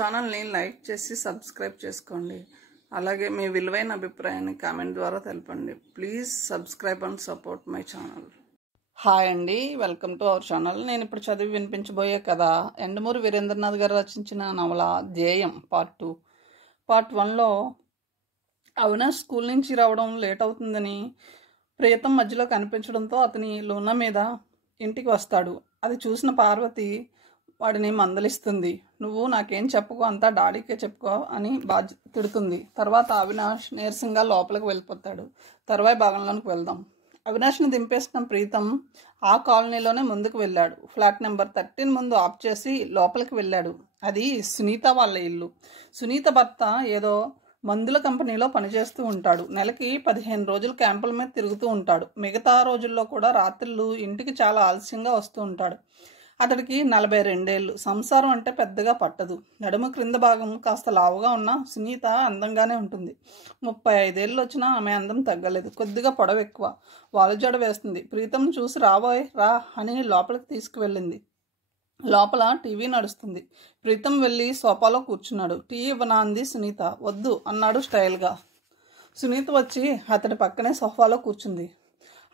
ఛానల్ని లైక్ చేసి సబ్స్క్రైబ్ చేసుకోండి. అలాగే మీ విలువైన అభిప్రాయాన్ని కామెంట్ ద్వారా తెలపండి. Please subscribe and support my channel. Hi అండి, వెల్కమ్ టు అవర్ ఛానల్. నేను ఇప్పుడు చదివి వినిపించబోయే కథ యండమూరి వీరేంద్రనాథ్ గారు రచించిన నవల ధ్యేయం పార్ట్ 2. పార్ట్ 1లో అవినాష్ స్కూల్ నుంచి రావడం లేట్ అవుతుందని ప్రియతం మధ్యలో కనిపించడంతో అతని లూనా మీద ఇంటికి వస్తాడు. అది చూసిన పార్వతి వాడిని మందలిస్తుంది. నువ్వు నాకేం చెప్పుకో, అంతా డాడీకే చెప్పుకో అని తిడుతుంది. తర్వాత అవినాష్ నీరసంగా లోపలికి వెళ్ళిపోతాడు. తర్వాయి భాగంలోనికి వెళ్దాం. అవినాష్ని దింపేసిన ప్రీతం ఆ కాలనీలోనే ముందుకు వెళ్ళాడు. ఫ్లాట్ నెంబర్ 13 ముందు ఆఫ్ చేసి లోపలికి వెళ్ళాడు. అది సునీత వాళ్ళ ఇల్లు. సునీత భర్త ఏదో మందుల కంపెనీలో పనిచేస్తూ ఉంటాడు. నెలకి 15 రోజులు క్యాంపుల మీద తిరుగుతూ ఉంటాడు. మిగతా రోజుల్లో కూడా రాత్రులు ఇంటికి చాలా ఆలస్యంగా వస్తూ ఉంటాడు. అతడికి 42 ఏళ్ళు. సంసారం అంటే పెద్దగా పట్టదు. నడుము క్రింద భాగం కాస్త లావుగా ఉన్న సునీత అందంగానే ఉంటుంది. 35 ఏళ్ళు వచ్చినా ఆమె అందం తగ్గలేదు. కొద్దిగా పొడవు ఎక్కువ, వాలుజడ వేస్తుంది. ప్రీతం చూసి రాబోయ్ రా అని లోపలికి తీసుకువెళ్ళింది. లోపల టీవీ నడుస్తుంది. ప్రీతం వెళ్ళి సోఫాలో కూర్చున్నాడు. టీ ఇవ్వనా అంది సునీత. వద్దు అన్నాడు స్టైల్గా. సునీత వచ్చి అతడి పక్కనే సోఫాలో కూర్చుంది.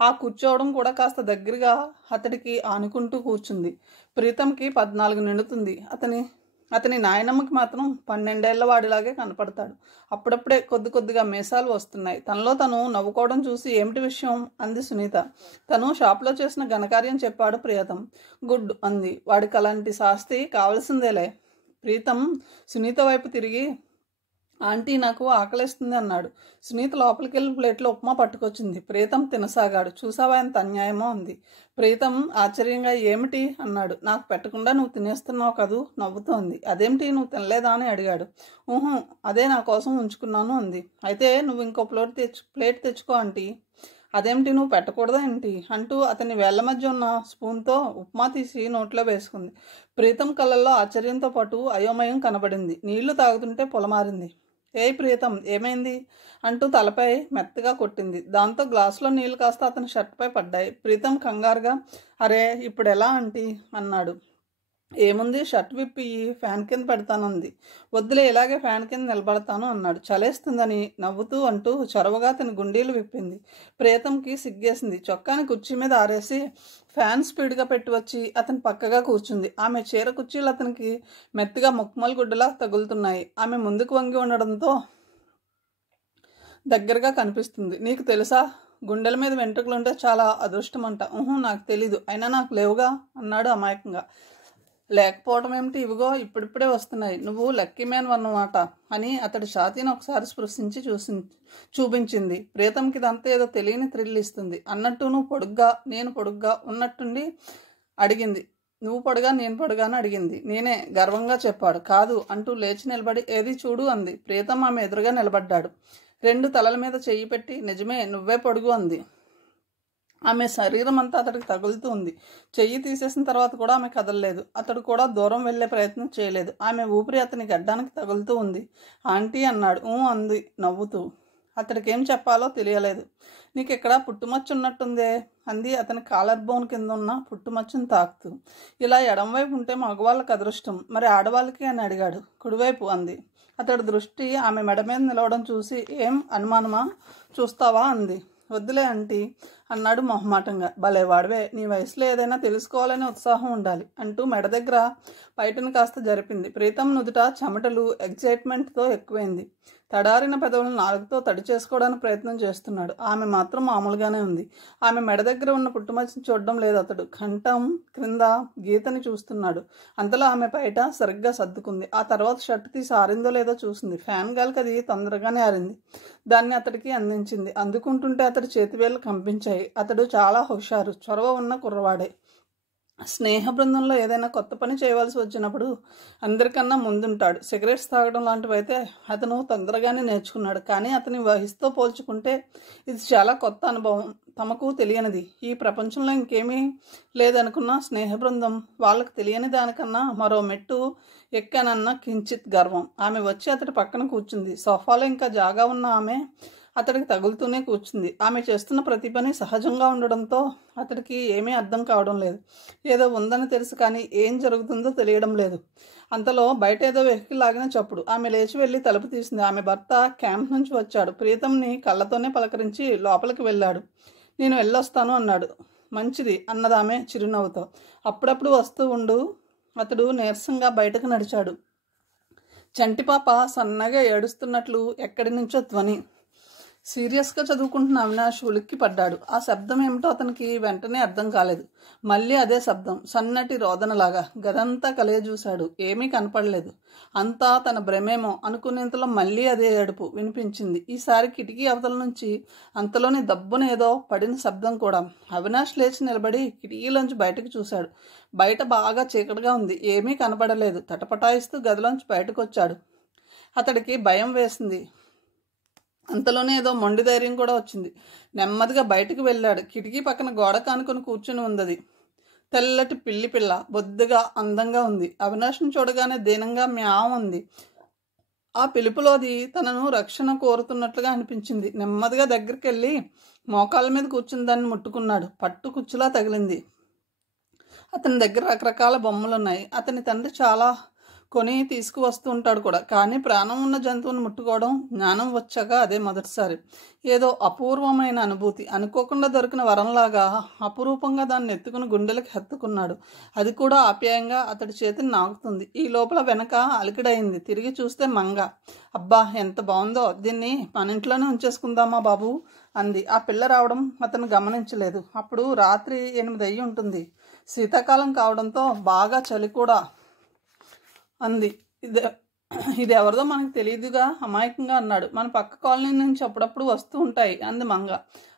ఆ కూర్చోవడం కూడా కాస్త దగ్గరగా అతడికి ఆనుకుంటూ కూర్చుంది. ప్రీతంకి 14 నిండుతుంది. అతని నాయనమ్మకి మాత్రం 12 ఏళ్ల వాడిలాగే కనపడతాడు. అప్పుడప్పుడే కొద్దిగా మీసాలు వస్తున్నాయి. తనలో తను నవ్వుకోవడం చూసి ఏమిటి విషయం అంది సునీత. తను షాప్లో చేసిన ఘనకార్యం చెప్పాడు ప్రియతం. గుడ్ అంది. వాడికి అలాంటి శాస్తి కావలసిందేలే. ప్రీతం సునీత వైపు తిరిగి ఆంటీ నాకు ఆకలిస్తుంది అన్నాడు. సునీత లోపలికి వెళ్ళి ప్లేట్లో ఉప్మా పట్టుకొచ్చింది. ప్రీతం తినసాగాడు. చూసావా ఎంత అన్యాయమో అంది. ప్రీతం ఆశ్చర్యంగా ఏమిటి అన్నాడు. నాకు పెట్టకుండా నువ్వు తినేస్తున్నావు కదూ నవ్వుతోంది. అదేమిటి నువ్వు తినలేదా అని అడిగాడు. అదే నా కోసం ఉంచుకున్నాను అంది. అయితే నువ్వు ఇంకో ప్లేట్ తెచ్చుకో ఆంటీ. అదేమిటి నువ్వు పెట్టకూడదా ఏంటి అంటూ అతని వేళ్ల మధ్య ఉన్న స్పూన్తో ఉప్మా తీసి నోట్లో వేసుకుంది. ప్రీతం కళ్ళల్లో ఆశ్చర్యంతో పాటు అయోమయం కనబడింది. నీళ్లు తాగుతుంటే పొలమారింది. ఏ ప్రీతం ఏమైంది అంటూ తలపై మెత్తగా కొట్టింది. దాంతో గ్లాసులో నీళ్లు కాస్త అతని షర్ట్పై పడ్డాయి. ప్రీతం కంగారుగా అరే ఇప్పుడు ఎలా ఆంటీ అన్నాడు. ఏముంది షర్ట్ విప్పి ఫ్యాన్ కింద పెడతానుంది. వద్దులే ఇలాగే ఫ్యాన్ కింద నిలబడతాను అన్నాడు. చలేస్తుందని నవ్వుతూ అంటూ చొరవగా తన గుండీలు విప్పింది. ప్రీతంకి సిగ్గేసింది. చొక్కాని కుర్చీ మీద ఆరేసి ఫ్యాన్ స్పీడ్గా పెట్టి వచ్చి అతని పక్కగా కూర్చుంది. ఆమె చీర కుర్చీలు అతనికి మెత్తగా ముక్మల్ గుడ్డలా తగులుతున్నాయి. ఆమె ముందుకు వంగి ఉండడంతో దగ్గరగా కనిపిస్తుంది. నీకు తెలుసా గుండెల మీద వెంట్రుకలుంటే చాలా అదృష్టం అంట. నాకు తెలీదు, అయినా నాకు లేవుగా అన్నాడు అమాయకంగా. లేకపోవడం ఏమిటి, ఇవిగో ఇప్పుడిప్పుడే వస్తున్నాయి. నువ్వు లక్కీ మ్యాన్ అన్నమాట అని అతడి ఛాతీని ఒకసారి స్పృశించి చూపించింది. ప్రీతంకి ఇదంతా ఏదో తెలియని థ్రిల్ ఇస్తుంది. అన్నట్టు నువ్వు పొడుగ్గా నేను పొడుగ్గా ఉన్నట్టుండి అడిగింది. నువ్వు పొడుగా నేను పొడుగా అని అడిగింది. నేనే గర్వంగా చెప్పాడు. కాదు అంటూ లేచి నిలబడి ఏది చూడు అంది. ప్రీతం ఆమె ఎదురుగా నిలబడ్డాడు. 2 తలల మీద చెయ్యి పెట్టి నిజమే నువ్వే పొడుగు అంది. ఆమె శరీరం అంతా అతడికి తగులుతూ ఉంది. చెయ్యి తీసేసిన తర్వాత కూడా ఆమె కదలలేదు. అతడు కూడా దూరం వెళ్లే ప్రయత్నం చేయలేదు. ఆమె ఊపిరి అతని గడ్డానికి తగులుతూ ఉంది. ఆంటీ అన్నాడు. అంది నవ్వుతూ. అతడికేం చెప్పాలో తెలియలేదు. నీకెక్కడ పుట్టుమచ్చ ఉన్నట్టుందే అంది అతని కాలర్ బోన్ కింద ఉన్న పుట్టుమచ్చను తాకుతూ. ఇలా ఎడంవైపు ఉంటే మగవాళ్ళకి అదృష్టం, మరి ఆడవాళ్ళకి అని అడిగాడు. కుడివైపు అంది. అతడి దృష్టి ఆమె మెడ మీద నిలవడం చూసి ఏం అనుమానమా, చూస్తావా అంది. వద్దులే ఆంటీ అన్నాడు మొహమాటంగా. భలే వాడివే, నీ వయసులో ఏదైనా తెలుసుకోవాలనే ఉత్సాహం ఉండాలి అంటూ మెడ దగ్గర పైటను కాస్త జరిపింది. ప్రీతం నుదుట చెమటలు ఎగ్జైట్మెంట్తో ఎక్కువైంది. తడారిన పెదవులను నాలుగుతో తడి చేసుకోవడానికి ప్రయత్నం చేస్తున్నాడు. ఆమె మాత్రం మామూలుగానే ఉంది. ఆమె మెడ దగ్గర ఉన్న పుట్టుమచ్చని చూడడం లేదు అతడు. కంఠం క్రింద గీతని చూస్తున్నాడు. అంతలో ఆమె పైట సరిగ్గా సర్దుకుంది. ఆ తర్వాత షర్ట్ తీసి ఆరిందో లేదో చూసింది. ఫ్యాన్ గాలికి అది తొందరగానే ఆరింది. దాన్ని అతడికి అందించింది. అందుకుంటుంటే అతడి చేతివేళ్లు కంపించాయి. అతడు చాలా హుషారు, చొరవ ఉన్న కుర్రవాడే. స్నేహ బృందంలో ఏదైనా కొత్త పని చేయవలసి వచ్చినప్పుడు అందరికన్నా ముందుంటాడు. సిగరెట్స్ తాగడం లాంటివైతే అతను తొందరగానే నేర్చుకున్నాడు. కానీ అతని వయసుతో పోల్చుకుంటే ఇది చాలా కొత్త అనుభవం. తమకు తెలియనిది ఈ ప్రపంచంలో ఇంకేమీ లేదనుకున్న స్నేహ బృందం వాళ్ళకు తెలియని దానికన్నా మరో మెట్టు ఎక్కానన్న కించిత్ గర్వం. ఆమె వచ్చి అతడి పక్కన కూర్చుంది. సోఫాలో ఇంకా జాగా ఉన్న ఆమె అతడికి తగులుతూనే కూర్చుంది. ఆమె చేస్తున్న ప్రతి పని సహజంగా ఉండడంతో అతడికి ఏమీ అర్థం కావడం లేదు. ఏదో ఉందని తెలుసు కానీ ఏం జరుగుతుందో తెలియడం లేదు. అంతలో బయట ఏదో వెహికల్ లాగిన చప్పుడు. ఆమె లేచి వెళ్ళి తలుపు తీసింది. ఆమె భర్త క్యాంప్ నుంచి వచ్చాడు. ప్రీతంని కళ్ళతోనే పలకరించి లోపలికి వెళ్ళాడు. నేను వెళ్ళొస్తాను అన్నాడు. మంచిది అన్నదామె చిరునవ్వుతో. అప్పుడప్పుడు వస్తూ ఉండు. అతడు నీరసంగా బయటకు నడిచాడు. చంటిపాప సన్నగా ఏడుస్తున్నట్లు ఎక్కడి నుంచో ధ్వని. సీరియస్గా చదువుకుంటున్న అవినాష్ ఉలిక్కి పడ్డాడు. ఆ శబ్దం ఏమిటో అతనికి వెంటనే అర్థం కాలేదు. మళ్ళీ అదే శబ్దం, సన్నటి రోదనలాగా. గదంతా కలియజూశాడు. ఏమీ కనపడలేదు. అంతా తన భ్రమేమో అనుకునేంతలో మళ్ళీ అదే ఏడుపు వినిపించింది. ఈసారి కిటికీ అవతల నుంచి అంతలోని దబ్బున ఏదో పడిన శబ్దం కూడా. అవినాష్ లేచి నిలబడి కిటికీలోంచి బయటకు చూశాడు. బయట బాగా చీకటిగా ఉంది. ఏమీ కనపడలేదు. తటపటాయిస్తూ గదిలోంచి బయటకు వచ్చాడు. అతడికి భయం వేసింది. అంతలోనే ఏదో మొండి ధైర్యం కూడా వచ్చింది. నెమ్మదిగా బయటకు వెళ్ళాడు. కిటికీ పక్కన గోడ కానుకొని కూర్చుని ఉన్నది తెల్లటి పిల్లి పిల్ల. బొద్దుగా అందంగా ఉంది. అవినాష్ని చూడగానే దీనంగా మ్యావ్ ఉంది. ఆ పిలుపులోది తనను రక్షణ కోరుతున్నట్లుగా అనిపించింది. నెమ్మదిగా దగ్గరికి వెళ్ళి మోకాళ్ళ మీద కూర్చుని దాన్ని ముట్టుకున్నాడు. పట్టు కుచ్చులా తగిలింది. అతని దగ్గర రకరకాల బొమ్మలున్నాయి. అతని తండ్రి చాలా కొని తీసుకువస్తూ ఉంటాడు కూడా. కానీ ప్రాణం ఉన్న జంతువుని ముట్టుకోవడం జ్ఞానం వచ్చాక అదే మొదటిసారి. ఏదో అపూర్వమైన అనుభూతి. అనుకోకుండా దొరికిన వరంలాగా అపురూపంగా దాన్ని ఎత్తుకుని గుండెలకు హత్తుకున్నాడు. అది కూడా ఆప్యాయంగా అతడి చేతిని నాకుతుంది. ఈ లోపల వెనక అలికిడైంది. తిరిగి చూస్తే మంగ. అబ్బా ఎంత బాగుందో, దీన్ని మన ఇంట్లోనే ఉంచేసుకుందామా బాబు అంది. ఆ పిల్ల రావడం అతను గమనించలేదు. అప్పుడు రాత్రి 8 అయ్యి ఉంటుంది. శీతాకాలం కావడంతో బాగా చలి కూడా అంది. ఇది ఎవరిదో మనకు తెలియదుగా అమాయకంగా అన్నాడు. మన పక్క కాలనీ నుంచి అప్పుడప్పుడు వస్తూ ఉంటాయి అంది మంగ.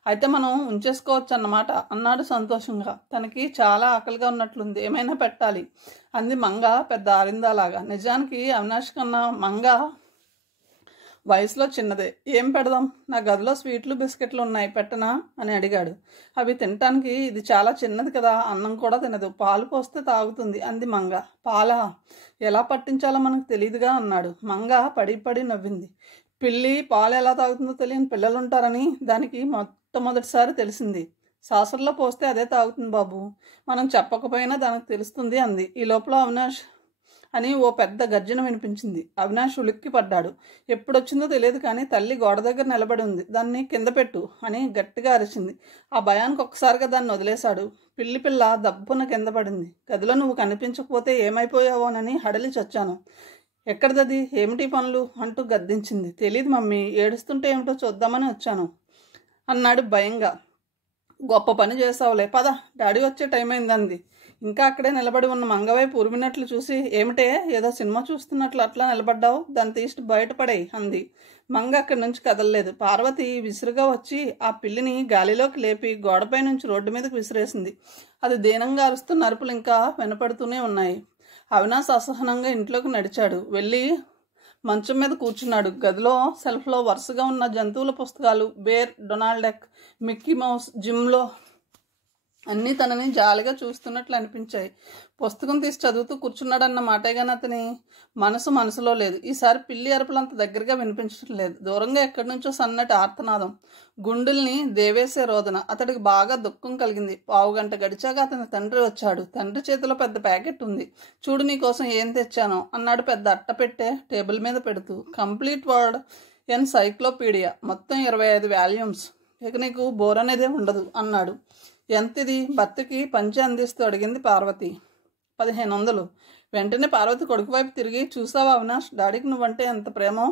అయితే మనం ఉంచేసుకోవచ్చు అన్నమాట అన్నాడు సంతోషంగా. తనకి చాలా ఆకలిగా ఉన్నట్లుంది. ఏమైనా పెట్టాలి అంది మంగ పెద్ద ఆరిందాలాగా. నిజానికి అవినాష్ కన్నా మంగ వయసులో చిన్నదే. ఏం పెడదాం? నా గదిలో స్వీట్లు బిస్కెట్లు ఉన్నాయి, పెట్టనా అని అడిగాడు. అవి తినటానికి ఇది చాలా చిన్నది కదా. అన్నం కూడా తినదు. పాలు పోస్తే తాగుతుంది అంది మంగ. పాలా? ఎలా పట్టించాలో మనకు తెలియదుగా అన్నాడు. మంగ పడి పడి నవ్వింది. పిల్లి పాలు ఎలా తాగుతుందో తెలియని పిల్లలుంటారని దానికి మొట్టమొదటిసారి తెలిసింది. సాసర్లో పోస్తే అదే తాగుతుంది బాబు. మనం చెప్పకపోయినా దానికి తెలుస్తుంది అంది. ఈ లోపల అవినాష్ అని ఓ పెద్ద గర్జన వినిపించింది. అవినాష్ ఉలిక్కి పడ్డాడు. ఎప్పుడొచ్చిందో తెలియదు కానీ తల్లి గోడ దగ్గర నిలబడి ఉంది. దాన్ని కింద పెట్టు అని గట్టిగా అరిచింది. ఆ భయానికి ఒక్కసారిగా దాన్ని వదిలేశాడు. పిల్లి పిల్ల దబ్బున కింద పడింది. గదిలో నువ్వు కనిపించకపోతే ఏమైపోయావోనని హడలి చచ్చాను. ఎక్కడిదది? ఏమిటి పనులు అంటూ గద్దించింది. తెలీదు మమ్మీ, ఏడుస్తుంటే ఏమిటో చూద్దామని వచ్చాను అన్నాడు భయంగా. గొప్ప పని చేసావులే, పద, డాడీ వచ్చే టైం అయిందంది. ఇంకా అక్కడే నిలబడి ఉన్న మంగవైపు ఉరిమినట్లు చూసి, ఏమిటే ఏదో సినిమా చూస్తున్నట్లు అట్లా నిలబడ్డావు, దాన్ని తీసి బయటపడేయి అంది. మంగ అక్కడి నుంచి కదలలేదు. పార్వతి విసురుగా వచ్చి ఆ పిల్లిని గాలిలోకి లేపి గోడపై నుంచి రోడ్డు మీదకి విసిరేసింది. అది దీనంగా అరుస్తున్న అరుపులు ఇంకా వినపడుతూనే ఉన్నాయి. అవినాష్ అసహనంగా ఇంట్లోకి నడిచాడు. వెళ్ళి మంచం మీద కూర్చున్నాడు. గదిలో సెల్ఫ్లో వరుసగా ఉన్న జంతువుల పుస్తకాలు, bear, Donald duck, Mickey mouse, జిమ్లో అన్నీ తనని జాలిగా చూస్తున్నట్లు అనిపించాయి. పుస్తకం తీసి చదువుతూ కూర్చున్నాడన్న మాటే కానీ అతని మనసులో లేదు. ఈసారి పిల్లి అరుపులు అంత దగ్గరగా వినిపించడం లేదు. దూరంగా ఎక్కడి నుంచో సన్నటి ఆర్తనాదం, గుండెల్ని దేవేసే రోదన. అతడికి బాగా దుఃఖం కలిగింది. 1/2 గంట గడిచాక అతని తండ్రి వచ్చాడు. తండ్రి చేతిలో పెద్ద ప్యాకెట్ ఉంది. చూడు నీకోసం ఏం తెచ్చానో అన్నాడు పెద్ద అట్ట పెట్టే టేబుల్ మీద పెడుతూ. కంప్లీట్ వర్డ్ ఎన్సైక్లోపీడియా, మొత్తం 25 వాల్యూమ్స్. ఇక నీకు బోర్ అనేదే ఉండదు అన్నాడు. ఎంతిది? భర్తకి పంచి అందిస్తూ అడిగింది పార్వతి. 1500. వెంటనే పార్వతి కొడుకు వైపు తిరిగి, చూసావా అవినాష్, డాడీకి నువ్వంటే ఎంత ప్రేమో.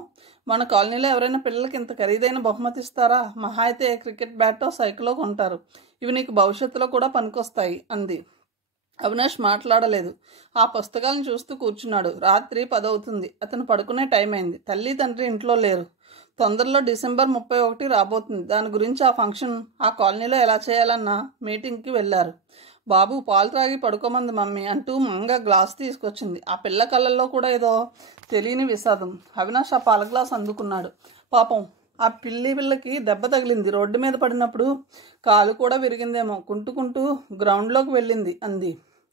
మన కాలనీలో ఎవరైనా పిల్లలకి ఇంత ఖరీదైన బహుమతి ఇస్తారా? మహా అయితే క్రికెట్ బ్యాటో సైకిలో కొంటారు. ఇవి నీకు భవిష్యత్తులో కూడా పనికొస్తాయి అంది. అవినాష్ మాట్లాడలేదు. ఆ పుస్తకాలను చూస్తూ కూర్చున్నాడు. రాత్రి 10 అవుతుంది. అతను పడుకునే టైం అయింది. తల్లి తండ్రి ఇంట్లో లేరు. తొందరలో డిసెంబర్ 31 రాబోతుంది. దాని గురించి ఆ ఫంక్షన్ ఆ కాలనీలో ఎలా చేయాలన్న మీటింగ్కి వెళ్ళారు. బాబు పాలు త్రాగి పడుకోమంది మమ్మీ అంటూ మంగ గ్లాస్ తీసుకొచ్చింది. ఆ పిల్ల కళ్ళల్లో కూడా ఏదో తెలియని విషాదం. అవినాష్ ఆ పాల గ్లాస్ అందుకున్నాడు. పాపం ఆ పిల్లకి దెబ్బ తగిలింది. రోడ్డు మీద పడినప్పుడు కాలు కూడా విరిగిందేమో. కుంటుకుంటూ గ్రౌండ్లోకి వెళ్ళింది అంది.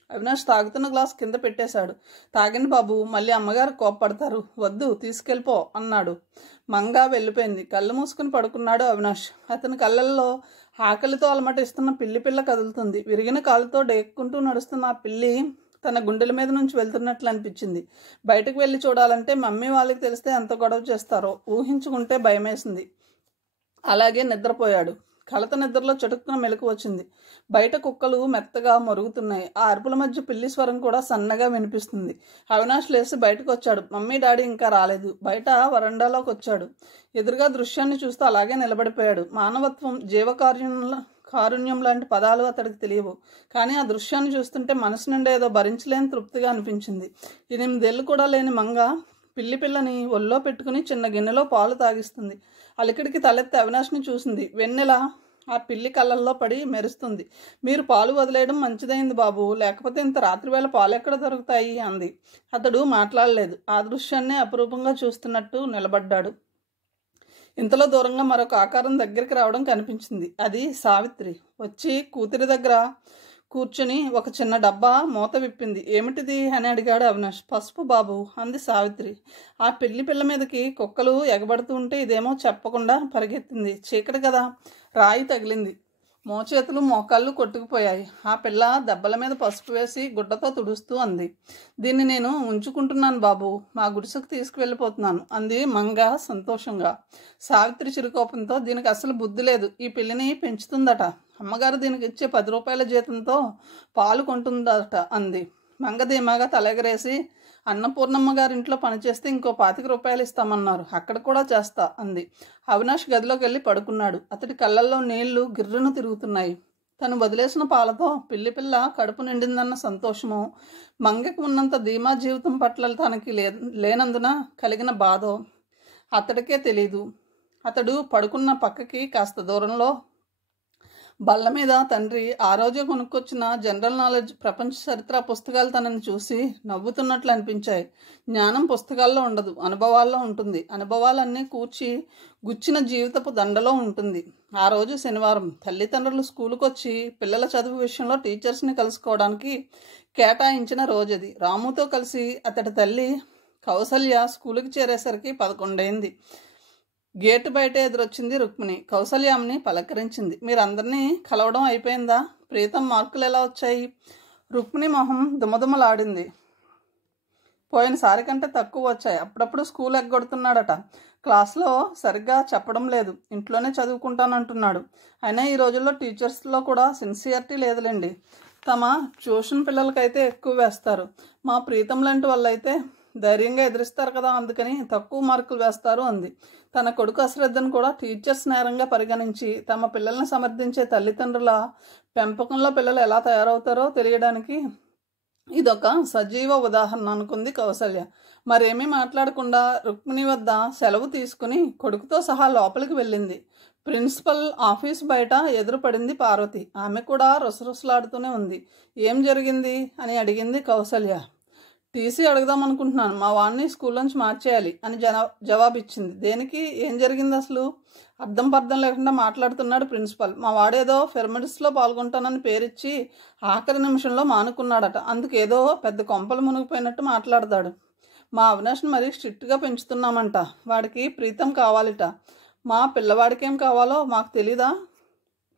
అవినాష్ తాగుతున్న గ్లాస్ కింద పెట్టేశాడు. తాగండి బాబు, మళ్ళీ అమ్మగారు కోప్పడతారు. వద్దు, తీసుకెళ్ళిపో అన్నాడు. మంగ వెళ్ళిపోయింది. కళ్ళు మూసుకుని పడుకున్నాడు అవినాష్. అతని కళ్ళల్లో ఆకలితో అలమటిస్తున్న పిల్లి పిల్ల కదులుతుంది. విరిగిన కాలుతో డేక్కుంటూ నడుస్తున్న ఆ పిల్లి తన గుండెల మీద నుంచి వెళ్తున్నట్లు అనిపించింది. బయటకు వెళ్ళి చూడాలంటే మమ్మీ వాళ్ళకి తెలిస్తే ఎంత గొడవ చేస్తారో ఊహించుకుంటే భయమేసింది. అలాగే నిద్రపోయాడు. కలత నిద్రలో చటుక్కున మెలకు వచ్చింది. బయట కుక్కలు మెత్తగా మరుగుతున్నాయి. ఆ అరుపుల మధ్య పిల్లి స్వరం కూడా సన్నగా వినిపిస్తుంది. అవినాష్ లేచి బయటకు వచ్చాడు. మమ్మీ డాడీ ఇంకా రాలేదు. బయట వరండాలోకి వచ్చాడు. ఎదురుగా దృశ్యాన్ని చూస్తూ అలాగే నిలబడిపోయాడు. మానవత్వం, కారుణ్యం లాంటి పదాలు అతడికి తెలియవు. కానీ ఆ దృశ్యాన్ని చూస్తుంటే మనసు నిండా ఏదో భరించలేని తృప్తిగా అనిపించింది. 8 ఏళ్ళు కూడా లేని మంగ పిల్లి పిల్లని ఒళ్ళో పెట్టుకుని చిన్న గిన్నెలో పాలు తాగిస్తుంది. అలికిడికి తలెత్తి అవినాష్ని చూసింది. వెన్నెల ఆ పిల్లి కళ్ళల్లో పడి మెరుస్తుంది. మీరు పాలు వదిలేయడం మంచిదైంది బాబు, లేకపోతే ఇంత రాత్రివేళ పాలు ఎక్కడ దొరుకుతాయి అంది. అతడు మాట్లాడలేదు. ఆ దృశ్యాన్ని అపురూపంగా చూస్తున్నట్టు నిలబడ్డాడు. ఇంతలో దూరంగా మరొక ఆకారం దగ్గరికి రావడం కనిపించింది. అది సావిత్రి. వచ్చి కూతురి దగ్గర కూర్చుని ఒక చిన్న డబ్బా మూత విప్పింది. ఏమిటిది అని అడిగాడు అవినాష్. పసుపు బాబు అంది సావిత్రి. ఆ పిల్లి పిల్ల మీదకి కుక్కలు ఎగబడుతూ ఉంటే ఇదేమో చెప్పకుండా పరిగెత్తింది. చీకటి కదా, రాయి తగిలింది. మోచేతులు మోకాళ్ళు కొట్టుకుపోయాయి. ఆ పిల్ల దెబ్బల మీద పసుపు వేసి గుడ్డతో తుడుస్తూ అంది. దీన్ని నేను ఉంచుకుంటున్నాను బాబు, మా గుడిసెకు తీసుకువెళ్ళిపోతున్నాను అంది మంగ సంతోషంగా. సావిత్రి చిరుకోపంతో దీనికి అసలు బుద్ధి లేదు, ఈ పిల్లిని పెంచుతుందట, అమ్మగారు దీనికి ఇచ్చే 10 రూపాయల జీతంతో పాలు కొంటుందట అంది. మంగ ధీమాగా తలెగరేసి, అన్నపూర్ణమ్మ గారింట్లో పనిచేస్తే ఇంకో 25 రూపాయలు ఇస్తామన్నారు, అక్కడ కూడా చేస్తా అంది. అవినాష్ గదిలోకి వెళ్ళి పడుకున్నాడు. అతడి కళ్ళల్లో నీళ్లు గిర్రును తిరుగుతున్నాయి. తను వదిలేసిన పాలతో పిల్లి పిల్ల కడుపు నిండిందన్న సంతోషము, మంగకు ఉన్నంత ధీమా జీవితం పట్ల తనకి లేనందున కలిగిన బాధో అతడికే తెలీదు. అతడు పడుకున్న పక్కకి కాస్త దూరంలో బల్ల మీద తండ్రి ఆ రోజే కొనుక్కొచ్చిన జనరల్ నాలెడ్జ్, ప్రపంచ చరిత్ర పుస్తకాలు తనని చూసి నవ్వుతున్నట్లు అనిపించాయి. జ్ఞానం పుస్తకాల్లో ఉండదు, అనుభవాల్లో ఉంటుంది. అనుభవాలన్నీ కూర్చి గుచ్చిన జీవితపు దండలో ఉంటుంది. ఆ రోజు శనివారం. తల్లిదండ్రులు స్కూలుకు వచ్చి పిల్లల చదువు విషయంలో టీచర్స్ని కలుసుకోవడానికి కేటాయించిన రోజది. రాముతో కలిసి అతడి తల్లి కౌసల్య స్కూలుకి చేరేసరికి 11 అయింది. గేటు బయట ఎదురొచ్చింది రుక్మిణి. కౌసల్యాన్ని పలకరించింది. మీరందరినీ కలవడం అయిపోయిందా? ప్రీతం మార్కులు ఎలా వచ్చాయి? రుక్మిణి మొహం దుమదుమలాడింది. పోయినసారి కంటే తక్కువ వచ్చాయి. అప్పుడప్పుడు స్కూల్ ఎగ్గొడుతున్నాడట. క్లాస్లో సరిగ్గా చెప్పడం లేదు, ఇంట్లోనే చదువుకుంటానంటున్నాడు. అయినా ఈ రోజుల్లో టీచర్స్లో కూడా సిన్సియారిటీ లేదులేండి. తమ ట్యూషన్ పిల్లలకైతే ఎక్కువ వేస్తారు. మా ప్రీతం లాంటి వాళ్ళైతే ధైర్యంగా ఎదిరిస్తారు కదా, అందుకని తక్కువ మార్కులు వేస్తారు అంది. తన కొడుకు అశ్రద్ధను కూడా టీచర్స్ నేరంగా పరిగణించి తమ పిల్లల్ని సమర్థించే తల్లిదండ్రుల పెంపకంలో పిల్లలు ఎలా తయారవుతారో తెలియడానికి ఇదొక సజీవ ఉదాహరణ అనుకుంది కౌసల్య. మరేమీ మాట్లాడకుండా రుక్మిణి వద్ద సెలవు తీసుకుని కొడుకుతో సహా లోపలికి వెళ్ళింది. ప్రిన్సిపల్ ఆఫీస్ బయట ఎదురుపడింది పార్వతి. ఆమె కూడా రుసరుసలాడుతూనే ఉంది. ఏం జరిగింది అని అడిగింది కౌసల్య. టీసీ అడుగుదాం అనుకుంటున్నాను, మా వాడిని స్కూల్ నుంచి మార్చేయాలి అని జవాబిచ్చింది. దేనికి? ఏం జరిగింది అసలు? అర్థం పర్థం లేకుండా మాట్లాడుతున్నాడు ప్రిన్సిపల్. మా వాడేదో పిరమిడ్స్లో పాల్గొంటానని పేరిచ్చి ఆఖరి నిమిషంలో మానుకున్నాడట. అందుకేదో పెద్ద కొంపలు మునిగిపోయినట్టు మాట్లాడతాడు. మా అవినాష్ని మరీ స్ట్రిక్ట్గా పెంచుతున్నామంట. వాడికి ప్రీతం కావాలిట. మా పిల్లవాడికేం కావాలో మాకు తెలీదా?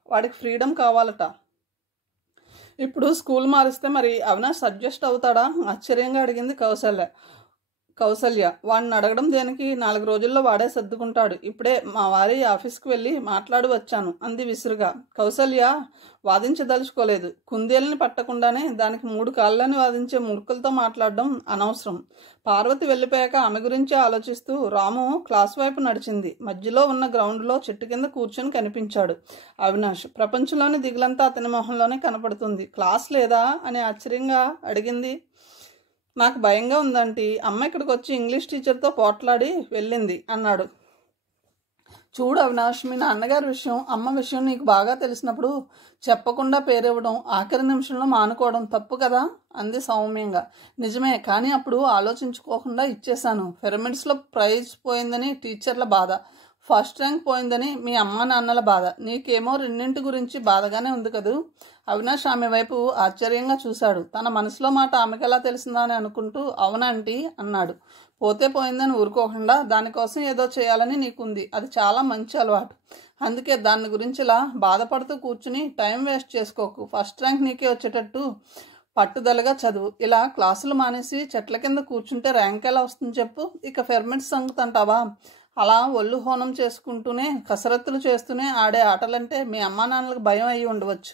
వాడికి ఫ్రీడమ్ కావాలట. ఇప్పుడు స్కూల్ మారిస్తే మరి అవినాష్ అడ్జస్ట్ అవుతాడా? ఆశ్చర్యంగా అడిగింది కౌసల్య. వాడిని అడగడం దేనికి? 4 రోజుల్లో వాడే సర్దుకుంటాడు. ఇప్పుడే మా వారి ఆఫీస్కి వెళ్ళి మాట్లాడి వచ్చాను అంది విసురుగా. కౌసల్య వాదించదలుచుకోలేదు. కుందేలుని పట్టకుండానే దానికి 3 కాళ్ళని వాదించే మూర్ఖులతో మాట్లాడడం అనవసరం. పార్వతి వెళ్ళిపోయాక ఆమె గురించి ఆలోచిస్తూ రాము క్లాస్ వైపు నడిచింది. మధ్యలో ఉన్న గ్రౌండ్లో చెట్టు కింద కూర్చొని కనిపించాడు అవినాష్. ప్రపంచంలోని దిగులంతా అతని మొహంలోనే కనపడుతుంది. క్లాస్ లేదా అని ఆశ్చర్యంగా అడిగింది. నాకు భయంగా ఉందంటే అమ్మ ఇక్కడికి వచ్చి ఇంగ్లీష్ టీచర్తో పోట్లాడి వెళ్ళింది అన్నాడు. చూడు అవినాష్, మీ నాన్నగారి విషయం, అమ్మ విషయం నీకు బాగా తెలిసినప్పుడు చెప్పకుండా పేరివ్వడం, ఆఖరి నిమిషంలో మానుకోవడం తప్పు కదా అంది సౌమ్యంగా. నిజమే, కానీ అప్పుడు ఆలోచించుకోకుండా ఇచ్చేశాను. పిరమిడ్స్లో ప్రైజ్ పోయిందని టీచర్ల బాధ. ఫస్ట్ ర్యాంక్ పోయిందని మీ అమ్మా నాన్నల బాధ, నీకేమో రెండింటి గురించి బాధగానే ఉంది కదూ. అవినాష్ ఆమె వైపు ఆశ్చర్యంగా చూశాడు. తన మనసులో మాట ఆమెకెలా తెలిసిందా అని అనుకుంటూ అవునంటీ అన్నాడు. పోతే పోయిందని ఊరుకోకుండా దానికోసం ఏదో చేయాలని నీకుంది, అది చాలా మంచి అలవాటు. అందుకే దాని గురించి ఇలా బాధపడుతూ కూర్చుని టైం వేస్ట్ చేసుకోకు. ఫస్ట్ ర్యాంక్ నీకే వచ్చేటట్టు పట్టుదలగా చదువు. ఇలా క్లాసులు మానేసి చెట్ల కింద కూర్చుంటే ర్యాంక్ ఎలా వస్తుంది చెప్పు. ఇక ఫెర్మెంట్స్ సంగతి అంటావా? అలా ఒళ్ళు హోనం చేసుకుంటూనే కసరత్తులు చేస్తూనే ఆడే ఆటలంటే మీ అమ్మా నాన్నలకు భయం అయ్యి ఉండవచ్చు.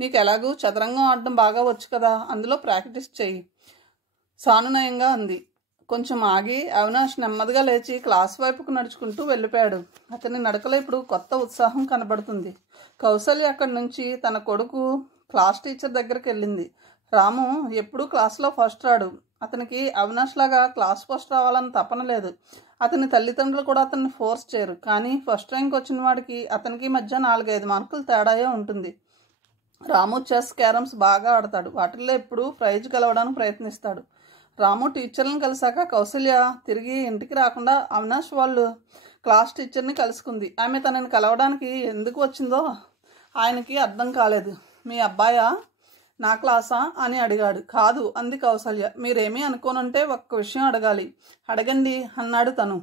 నీకు ఎలాగూ చదరంగం ఆడడం బాగా వచ్చు కదా, అందులో ప్రాక్టీస్ చెయ్యి సానునయంగా అంది. కొంచెం ఆగి అవినాష్ నెమ్మదిగా లేచి క్లాస్ వైపుకు నడుచుకుంటూ వెళ్ళిపోయాడు. అతని నడకలో ఇప్పుడు కొత్త ఉత్సాహం కనబడుతుంది. కౌసల్య అక్కడి నుంచి తన కొడుకు క్లాస్ టీచర్ దగ్గరికి వెళ్ళింది. రాము ఎప్పుడూ క్లాస్లో ఫస్ట్ రాడు. అతనికి అవినాష్ లాగా క్లాస్ ఫస్ట్ రావాలని తపన లేదు. అతని తల్లిదండ్రులు కూడా అతన్ని ఫోర్స్ చేయరు. కానీ ఫస్ట్ ర్యాంక్ వచ్చిన వాడికి అతనికి మధ్య 4-5 మార్కులు తేడాయే ఉంటుంది. రాము చెస్, క్యారమ్స్ బాగా ఆడతాడు. వాటిల్లో ఎప్పుడూ ప్రైజ్ గెలవడానికి ప్రయత్నిస్తాడు. రాము టీచర్లను కలిసాక కౌసల్య తిరిగి ఇంటికి రాకుండా అవినాష్ వాళ్ళు క్లాస్ టీచర్ని కలుసుకుంది. ఆమె తనని కలవడానికి ఎందుకు వచ్చిందో ఆయనకి అర్థం కాలేదు. మీ అబ్బాయా నా క్లాసా అని అడిగాడు. కాదు అంది కౌసల్య. మీరేమీ అనుకోనుంటే ఒక్క విషయం అడగాలి. అడగండి అన్నాడు తను.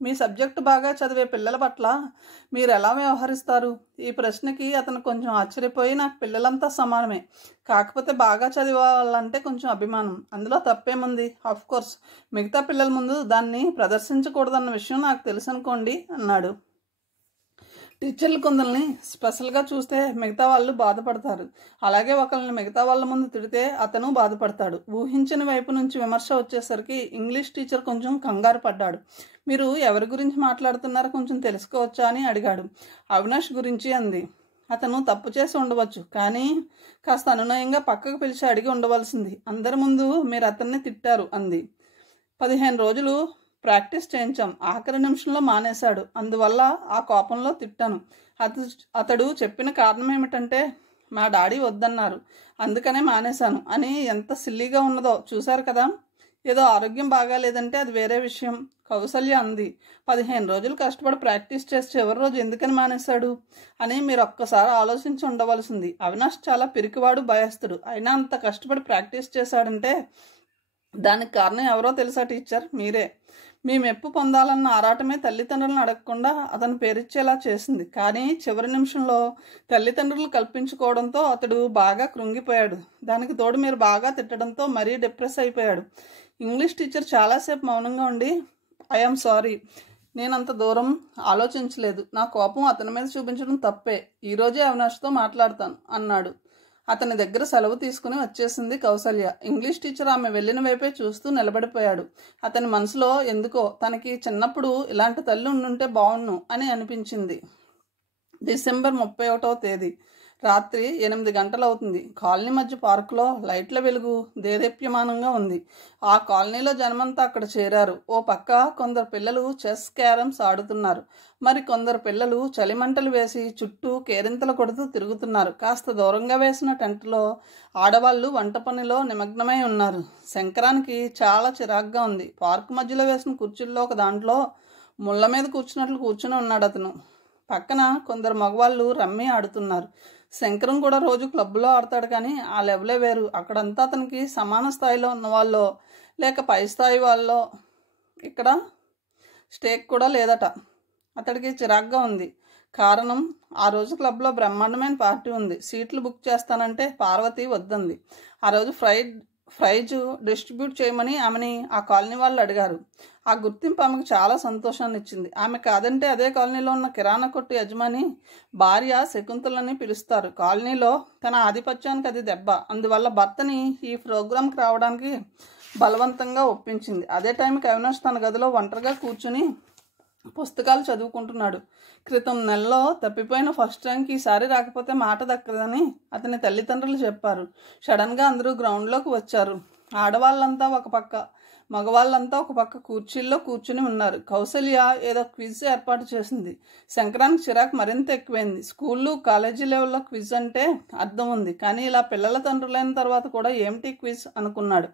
మీ సబ్జెక్టు బాగా చదివే పిల్లల పట్ల మీరు ఎలా వ్యవహరిస్తారు? ఈ ప్రశ్నకి అతను కొంచెం ఆశ్చర్యపోయి నాకు పిల్లలంతా సమానమే, కాకపోతే బాగా చదివే వాళ్ళంటే కొంచెం అభిమానం, అందులో తప్పేముంది? ఆఫ్ కోర్స్ మిగతా పిల్లల ముందు దాన్ని ప్రదర్శించకూడదన్న విషయం నాకు తెలుసు అనుకోండి అన్నాడు. టీచర్లు కొందరిని స్పెషల్గా చూస్తే మిగతా వాళ్ళు బాధపడతారు. అలాగే ఒకరిని మిగతా వాళ్ళ ముందు తిడితే అతను బాధపడతాడు. ఊహించని వైపు నుంచి విమర్శ వచ్చేసరికి ఇంగ్లీష్ టీచర్ కొంచెం కంగారు పడ్డాడు. మీరు ఎవరి గురించి మాట్లాడుతున్నారో కొంచెం తెలుసుకోవచ్చా అని అడిగాడు. అవినాష్ గురించి అంది. అతను తప్పు చేసి ఉండవచ్చు, కానీ కాస్త అనునయంగా పక్కకు పిలిచి అడిగి ఉండవలసింది. అందరి ముందు మీరు అతన్ని తిట్టారు అంది. 15 రోజులు ప్రాక్టీస్ చేయించాం, ఆఖరి నిమిషంలో మానేశాడు, అందువల్ల ఆ కోపంలో తిట్టాను. అతడు చెప్పిన కారణం ఏమిటంటే మా డాడీ వద్దన్నారు, అందుకనే మానేశాను అని. ఎంత సిల్లీగా ఉన్నదో చూశారు కదా. ఏదో ఆరోగ్యం బాగాలేదంటే అది వేరే విషయం, కౌసల్య అంది. 15 రోజులు కష్టపడి ప్రాక్టీస్ చేసి చివరి రోజు ఎందుకని మానేశాడు అని మీరు ఒక్కసారి ఆలోచించి ఉండవలసింది. అవినాష్ చాలా పిరికివాడు, భయస్తుడు, అయినా అంత కష్టపడి ప్రాక్టీస్ చేశాడంటే దానికి కారణం ఎవరో తెలుసా టీచర్? మీరే. మీ మెప్పు పొందాలన్న ఆరాటమే తల్లిదండ్రులను అడగకుండా అతను పేరిచ్చేలా చేసింది. కానీ చివరి నిమిషంలో తల్లిదండ్రులు కల్పించుకోవడంతో అతడు బాగా కృంగిపోయాడు. దానికి తోడు మీరు బాగా తిట్టడంతో మరీ డిప్రెస్ అయిపోయాడు. ఇంగ్లీష్ టీచర్ చాలాసేపు మౌనంగా ఉండి ఐఎమ్ సారీ, నేనంత దూరం ఆలోచించలేదు, నా కోపం అతని మీద చూపించడం తప్పే, ఈరోజే అవినాష్తో మాట్లాడతాను అన్నాడు. అతని దగ్గర సెలవు తీసుకుని వచ్చేసింది కౌసల్య. ఇంగ్లీష్ టీచర్ ఆమె వెళ్ళిన వైపే చూస్తూ నిలబడిపోయాడు. అతని మనసులో ఎందుకో తనకి చిన్నప్పుడు ఇలాంటి తల్లి ఉండుంటే బాగుండు అని అనిపించింది. డిసెంబర్ 31వ తేదీ రాత్రి 8 గంటలు అవుతుంది. కాలనీ మధ్య పార్కులో లైట్ల వెలుగు దేదీప్యమానంగా ఉంది. ఆ కాలనీలో జనమంతా అక్కడ చేరారు. ఓ పక్క కొందరు పిల్లలు చెస్, క్యారమ్స్ ఆడుతున్నారు. మరి కొందరు పిల్లలు చలిమంటలు వేసి చుట్టూ కేరింతలు కొడుతూ తిరుగుతున్నారు. కాస్త దూరంగా వేసిన టెంట్లో ఆడవాళ్లు వంట పనిలో నిమగ్నమై ఉన్నారు. శంకరానికి చాలా చిరాగ్గా ఉంది. పార్కు మధ్యలో వేసిన కుర్చీల్లో ఒక దాంట్లో ముళ్ళ మీద కూర్చున్నట్లు కూర్చుని ఉన్నాడు అతను. పక్కన కొందరు మగవాళ్ళు రమ్మీ ఆడుతున్నారు. శంకరం కూడా రోజు క్లబ్లో ఆడతాడు, కానీ ఆ లెవెలే వేరు. అక్కడంతా అతనికి సమాన స్థాయిలో ఉన్న వాళ్ళో లేక పై స్థాయి వాళ్ళో. ఇక్కడ స్టేక్ కూడా లేదట. అతడికి చిరాగ్గా ఉంది. కారణం, ఆ రోజు క్లబ్లో బ్రహ్మాండమైన పార్టీ ఉంది. సీట్లు బుక్ చేస్తానంటే పార్వతి వద్దంది. ఆ రోజు ప్రైజ్ డిస్ట్రిబ్యూట్ చేయమని ఆమెని ఆ కాలనీ వాళ్ళు అడిగారు. ఆ గుర్తింపు ఆమెకు చాలా సంతోషాన్ని ఇచ్చింది. ఆమె కాదంటే అదే కాలనీలో ఉన్న కిరాణా కొట్టు యజమాని భార్య శకుంతలని పిలుస్తారు. కాలనీలో తన ఆధిపత్యానికి అది దెబ్బ. అందువల్ల భర్తని ఈ ప్రోగ్రాంకి రావడానికి బలవంతంగా ఒప్పించింది. అదే టైంకి అవినాష్ తన గదిలో ఒంటరిగా కూర్చుని పుస్తకాలు చదువుకుంటున్నాడు. క్రితం నెలలో తప్పిపోయిన ఫస్ట్ ర్యాంక్ ఈసారి రాకపోతే మాట దక్కదని అతని తల్లిదండ్రులు చెప్పారు. సడన్గా అందరూ గ్రౌండ్లోకి వచ్చారు. ఆడవాళ్ళంతా ఒక పక్క, మగవాళ్ళంతా ఒక పక్క కుర్చీల్లో కూర్చుని ఉన్నారు. కౌసల్య ఏదో క్విజ్ ఏర్పాటు చేసింది. శంకరానికి చిరాకు మరింత ఎక్కువైంది. స్కూళ్ళు, కాలేజీ లెవెల్లో క్విజ్ అంటే అర్థం ఉంది, కానీ ఇలా పిల్లల తండ్రులైన తర్వాత కూడా ఏమిటి క్విజ్ అనుకున్నాడు.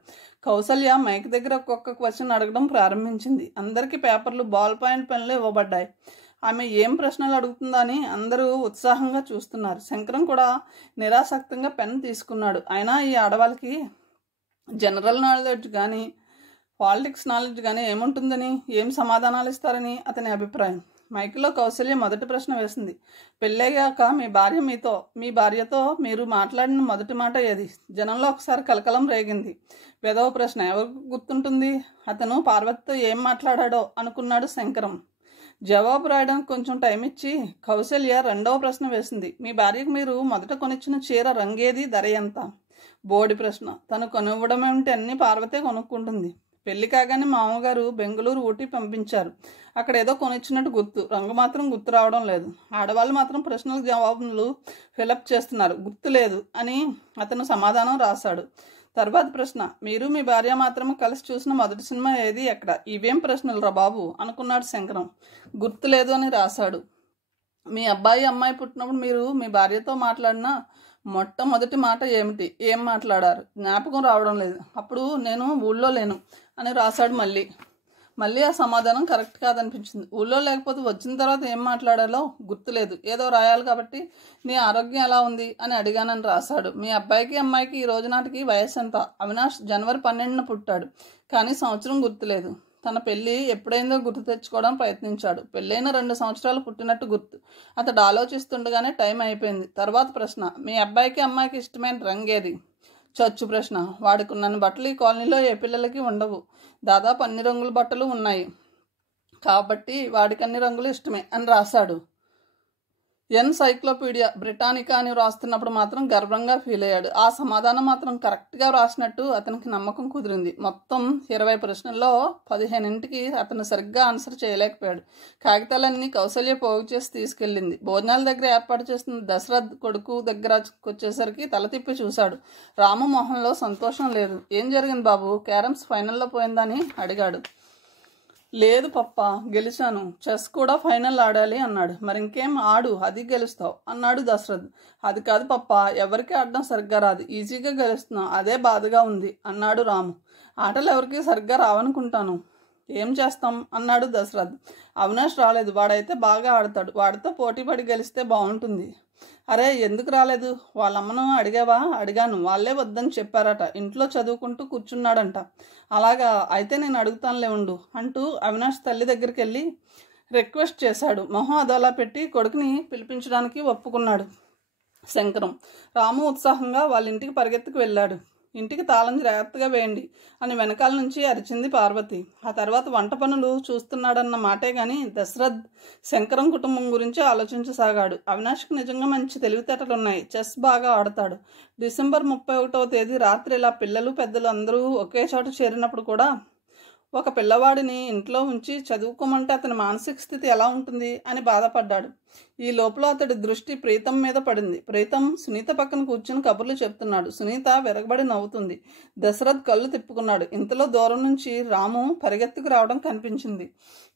కౌసల్య మైక్ దగ్గర ఒక్కొక్క క్వశ్చన్ అడగడం ప్రారంభించింది. అందరికీ పేపర్లు, బాల్ పాయింట్ పెన్లు ఇవ్వబడ్డాయి. ఆమె ఏం ప్రశ్నలు అడుగుతుందా అని అందరూ ఉత్సాహంగా చూస్తున్నారు. శంకరం కూడా నిరాసక్తంగా పెన్ తీసుకున్నాడు. అయినా ఈ ఆడవాళ్ళకి జనరల్ నాలెడ్జ్ కానీ పాలిటిక్స్ నాలెడ్జ్ కానీ ఏముంటుందని, ఏం సమాధానాలు ఇస్తారని అతని అభిప్రాయం. మైక్లో కౌసల్య మొదటి ప్రశ్న వేసింది. పెళ్ళయ్యాక మీ భార్యతో మీరు మాట్లాడిన మొదటి మాట ఏది? జనంలో ఒకసారి కలకలం రేగింది. వెధవ ప్రశ్న, ఎవరికి గుర్తుంటుంది? అతను పార్వతితో ఏం మాట్లాడాడో అనుకున్నాడు శంకరం. జవాబు రాయడానికి కొంచెం టైం ఇచ్చి కౌసల్య రెండవ ప్రశ్న వేసింది. మీ భార్యకు మీరు మొదట కొనిచ్చిన చీర రంగేది, ధర ఎంత? బోడి ప్రశ్న. తను కొనివ్వడం ఏమిటి, అన్నీ పార్వతే కొనుక్కుంటుంది. పెళ్లి కాగానే మామగారు బెంగళూరు, ఊటీ పంపించారు. అక్కడ ఏదో కొనిచ్చినట్టు గుర్తు, రంగు మాత్రం గుర్తు రావడం లేదు. ఆడవాళ్ళు మాత్రం ప్రశ్నలకు జవాబులు ఫిలప్ చేస్తున్నారు. గుర్తు లేదు అని అతను సమాధానం రాశాడు. తర్వాత ప్రశ్న, మీరు మీ భార్య మాత్రమే కలిసి చూసిన మొదటి సినిమా ఏది, ఎక్కడ? ఇవేం ప్రశ్నలు రా బాబు అనుకున్నాడు శంకరం. గుర్తు లేదు అని రాశాడు. మీ అమ్మాయి పుట్టినప్పుడు మీరు మీ భార్యతో మాట్లాడిన మొట్టమొదటి మాట ఏమిటి? ఏం మాట్లాడారు? జ్ఞాపకం రావడం లేదు. అప్పుడు నేను ఊళ్ళో లేను అని రాశాడు. మళ్ళీ ఆ సమాధానం కరెక్ట్ కాదనిపించింది. ఊళ్ళో లేకపోతే వచ్చిన తర్వాత ఏం మాట్లాడాలో గుర్తులేదు. ఏదో రాయాలి కాబట్టి నీ ఆరోగ్యం ఎలా ఉంది అని అడిగానని రాశాడు. మీ అమ్మాయికి ఈ రోజు నాటికి వయసు ఎంత? అవినాష్ జనవరి 12న పుట్టాడు, కానీ సంవత్సరం గుర్తులేదు. తన పెళ్ళి ఎప్పుడైందో గుర్తు తెచ్చుకోవడం ప్రయత్నించాడు. పెళ్ళైన 2 సంవత్సరాలు పుట్టినట్టు గుర్తు. అతడు ఆలోచిస్తుండగానే టైం అయిపోయింది. తర్వాత ప్రశ్న, మీ అమ్మాయికి ఇష్టమైన రంగేది? చచ్చు ప్రశ్న. వాడికి నన్ను బట్టలు ఈ కాలనీలో ఏ పిల్లలకి ఉండవు. దాదాపు అన్ని రంగుల బట్టలు ఉన్నాయి కాబట్టి వాడికి అన్ని రంగులు ఇష్టమే అని రాశాడు. ఎన్సైక్లోపీడియా బ్రిటానికా అని రాస్తున్నప్పుడు మాత్రం గర్వంగా ఫీల్ అయ్యాడు. ఆ సమాధానం మాత్రం కరెక్ట్గా రాసినట్టు అతనికి నమ్మకం కుదిరింది. మొత్తం 20 ప్రశ్నల్లో 15కి అతను సరిగ్గా ఆన్సర్ చేయలేకపోయాడు. కాగితాలన్నీ కౌసల్య పోగు చేసి తీసుకెళ్ళింది. భోజనాల దగ్గర ఏర్పాటు చేస్తున్న దశరథ్ కొడుకు దగ్గరకు వచ్చేసరికి తల తిప్పి చూశాడు. రాము మొహంలో సంతోషం లేదు. ఏం జరిగింది బాబు, క్యారమ్స్ ఫైనల్లో పోయిందని అడిగాడు. లేదు పప్ప, గెలిచాను. చెస్ కూడా ఫైనల్ ఆడాలి అన్నాడు. మరింకేం ఆడు, అది గెలుస్తావు అన్నాడు దశరథ్. అది కాదు పప్ప, ఎవరికి ఆడడం సరిగ్గా రాదు. ఈజీగా గెలుస్తున్నావు, అదే బాధగా ఉంది అన్నాడు రాము. ఆటలు ఎవరికి సరిగ్గా రావనుకుంటాను. ఏం చేస్తాం అన్నాడు దశరథ్. అవినాష్ రాలేదు, వాడైతే బాగా ఆడతాడు. వాడితో పోటీపడి గెలిస్తే బాగుంటుంది. అరే ఎందుకు రాలేదు? వాళ్ళమ్మను అడిగావా? అడిగాను, వాళ్ళే వద్దని చెప్పారట. ఇంట్లో చదువుకుంటూ కూర్చున్నాడంట. అలాగా, అయితే నేను అడుగుతానులే ఉండు అంటూ అవినాష్ తల్లి దగ్గరికి వెళ్ళి రిక్వెస్ట్ చేశాడు. మొహం అదోలా పెట్టి కొడుకుని పిలిపించడానికి ఒప్పుకున్నాడు శంకరం. రాము ఉత్సాహంగా వాళ్ళ ఇంటికి పరిగెత్తుకు వెళ్ళాడు. ఇంటికి తాళం జాగ్రత్తగా వేయండి అని వెనకాల నుంచి అరిచింది పార్వతి. ఆ తర్వాత వంట పనులు చూస్తున్నాడన్న మాటే గాని దశరథ్ శంకరం కుటుంబం గురించి ఆలోచించసాగాడు. అవినాష్కి నిజంగా మంచి తెలివితేటలున్నాయి. చెస్ బాగా ఆడతాడు. డిసెంబర్ 31వ తేదీ రాత్రి ఇలా పిల్లలు పెద్దలు అందరూ ఒకే చోట చేరినప్పుడు కూడా ఒక పిల్లవాడిని ఇంట్లో ఉంచి చదువుకోమంటే అతని మానసిక స్థితి ఎలా ఉంటుంది అని బాధపడ్డాడు. ఈ లోపల అతడి దృష్టి ప్రీతం మీద పడింది. ప్రీతం సునీత పక్కన కూర్చుని కబుర్లు చెప్తున్నాడు. సునీత విరగబడి నవ్వుతుంది. దశరథ్ కళ్ళు తిప్పుకున్నాడు. ఇంతలో దూరం నుంచి రాము పరిగెత్తుకు రావడం కనిపించింది.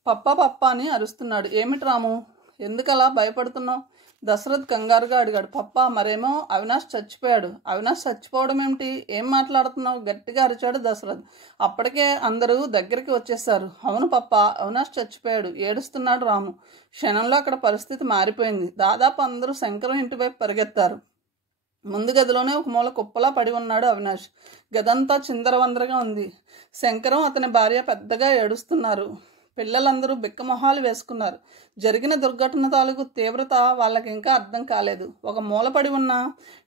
పప్ప అని అరుస్తున్నాడు. ఏమిటి రాము, ఎందుకలా భయపడుతున్నావు? దశరథ్ కంగారుగా అడిగాడు. పప్ప, మరేమో అవినాష్ చచ్చిపోయాడు. అవినాష్ చచ్చిపోవడం ఏమిటి? ఏం మాట్లాడుతున్నావు? గట్టిగా అరిచాడు దశరథ్. అప్పటికే అందరూ దగ్గరికి వచ్చేశారు. అవును పప్ప, అవినాష్ చచ్చిపోయాడు. ఏడుస్తున్నాడు రాము. క్షణంలో అక్కడ పరిస్థితి మారిపోయింది. దాదాపు అందరూ శంకరం ఇంటి వైపు పరిగెత్తారు. ముందు గదిలోనే ఒక మూల కుప్పలా పడి ఉన్నాడు అవినాష్. గదంతా చిందరవందరగా ఉంది. శంకరం అతని భార్య పెద్దగా ఏడుస్తున్నారు. పిల్లలందరూ బిక్కమొహాలు వేసుకున్నారు. జరిగిన దుర్ఘటన తాలూకు తీవ్రత వాళ్ళకి ఇంకా అర్థం కాలేదు. ఒక మూలపడి ఉన్న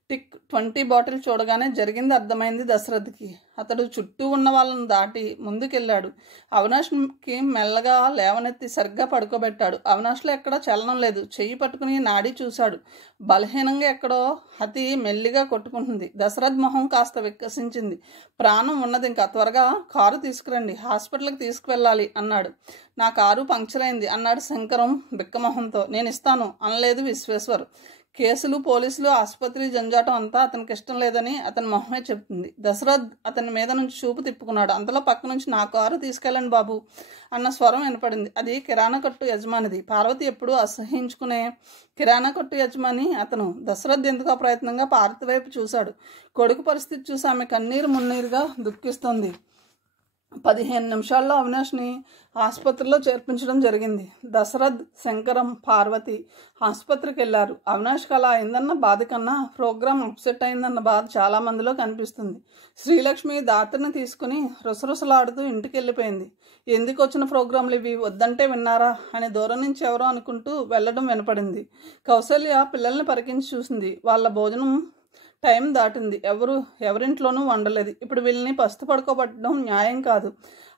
టిక్ 20 బాటిల్ చూడగానే జరిగింది అర్థమైంది దశరథ్కి. అతడు చుట్టూ ఉన్న వాళ్ళను దాటి ముందుకెళ్ళాడు. అవినాష్కి మెల్లగా లేవనెత్తి సరిగ్గా పడుకోబెట్టాడు. అవినాష్లో ఎక్కడా చలనం లేదు. చెయ్యి పట్టుకుని నాడి చూశాడు. బలహీనంగా ఎక్కడో అతి మెల్లిగా కొట్టుకుంటుంది. దశరథ్ మొహం కాస్త వికసించింది. ప్రాణం ఉన్నది, ఇంకా త్వరగా కారు తీసుకురండి, హాస్పిటల్కి తీసుకువెళ్ళాలి అన్నాడు. నా కారు పంక్చర్ అయింది అన్నాడు శంకరం బిక్కమొహంతో. నేను ఇస్తాను అనలేదు విశ్వేశ్వర్. కేసులు, పోలీసులు, ఆసుపత్రి జంజాటం అంతా అతనికి ఇష్టం లేదని అతని మొహమే చెప్తుంది. దశరథ్ అతని మీద నుంచి చూపు తిప్పుకున్నాడు. అంతలో పక్క నుంచి నా కారు తీసుకెళ్ళండి బాబు అన్న స్వరం వినపడింది. అది కిరాణా కొట్టు యజమానిది. పార్వతి ఎప్పుడూ అసహించుకునే కిరాణా కొట్టు యజమాని అతను. దశరథ్ ఎందుకు అప్రయత్నంగా పార్వతి వైపు చూశాడు. కొడుకు పరిస్థితి చూసి ఆమె కన్నీరు మున్నీరుగా దుఃఖిస్తోంది. 15 నిమిషాల్లో అవినాష్ని ఆసుపత్రిలో చేర్పించడం జరిగింది. దశరథ్, శంకరం, పార్వతి ఆసుపత్రికి వెళ్లారు. అవినాష్కి అలా అయిందన్న బాధ కన్నా ప్రోగ్రాం అప్సెట్ అయిందన్న బాధ చాలా మందిలో కనిపిస్తుంది. శ్రీలక్ష్మి దాత్రిని తీసుకుని రుసరుసలాడుతూ ఇంటికి వెళ్ళిపోయింది. ఎందుకు వచ్చిన ప్రోగ్రాంలు ఇవి, వద్దంటే విన్నారా అని దూరం నుంచి ఎవరో అనుకుంటూ వెళ్ళడం వినపడింది. కౌసల్య పిల్లల్ని పరికించి చూసింది. వాళ్ళ భోజనం టైం దాటింది. ఎవరింట్లోనూ వండలేదు. ఇప్పుడు వీళ్ళని పస్తు పడుకోబట్టడం న్యాయం కాదు.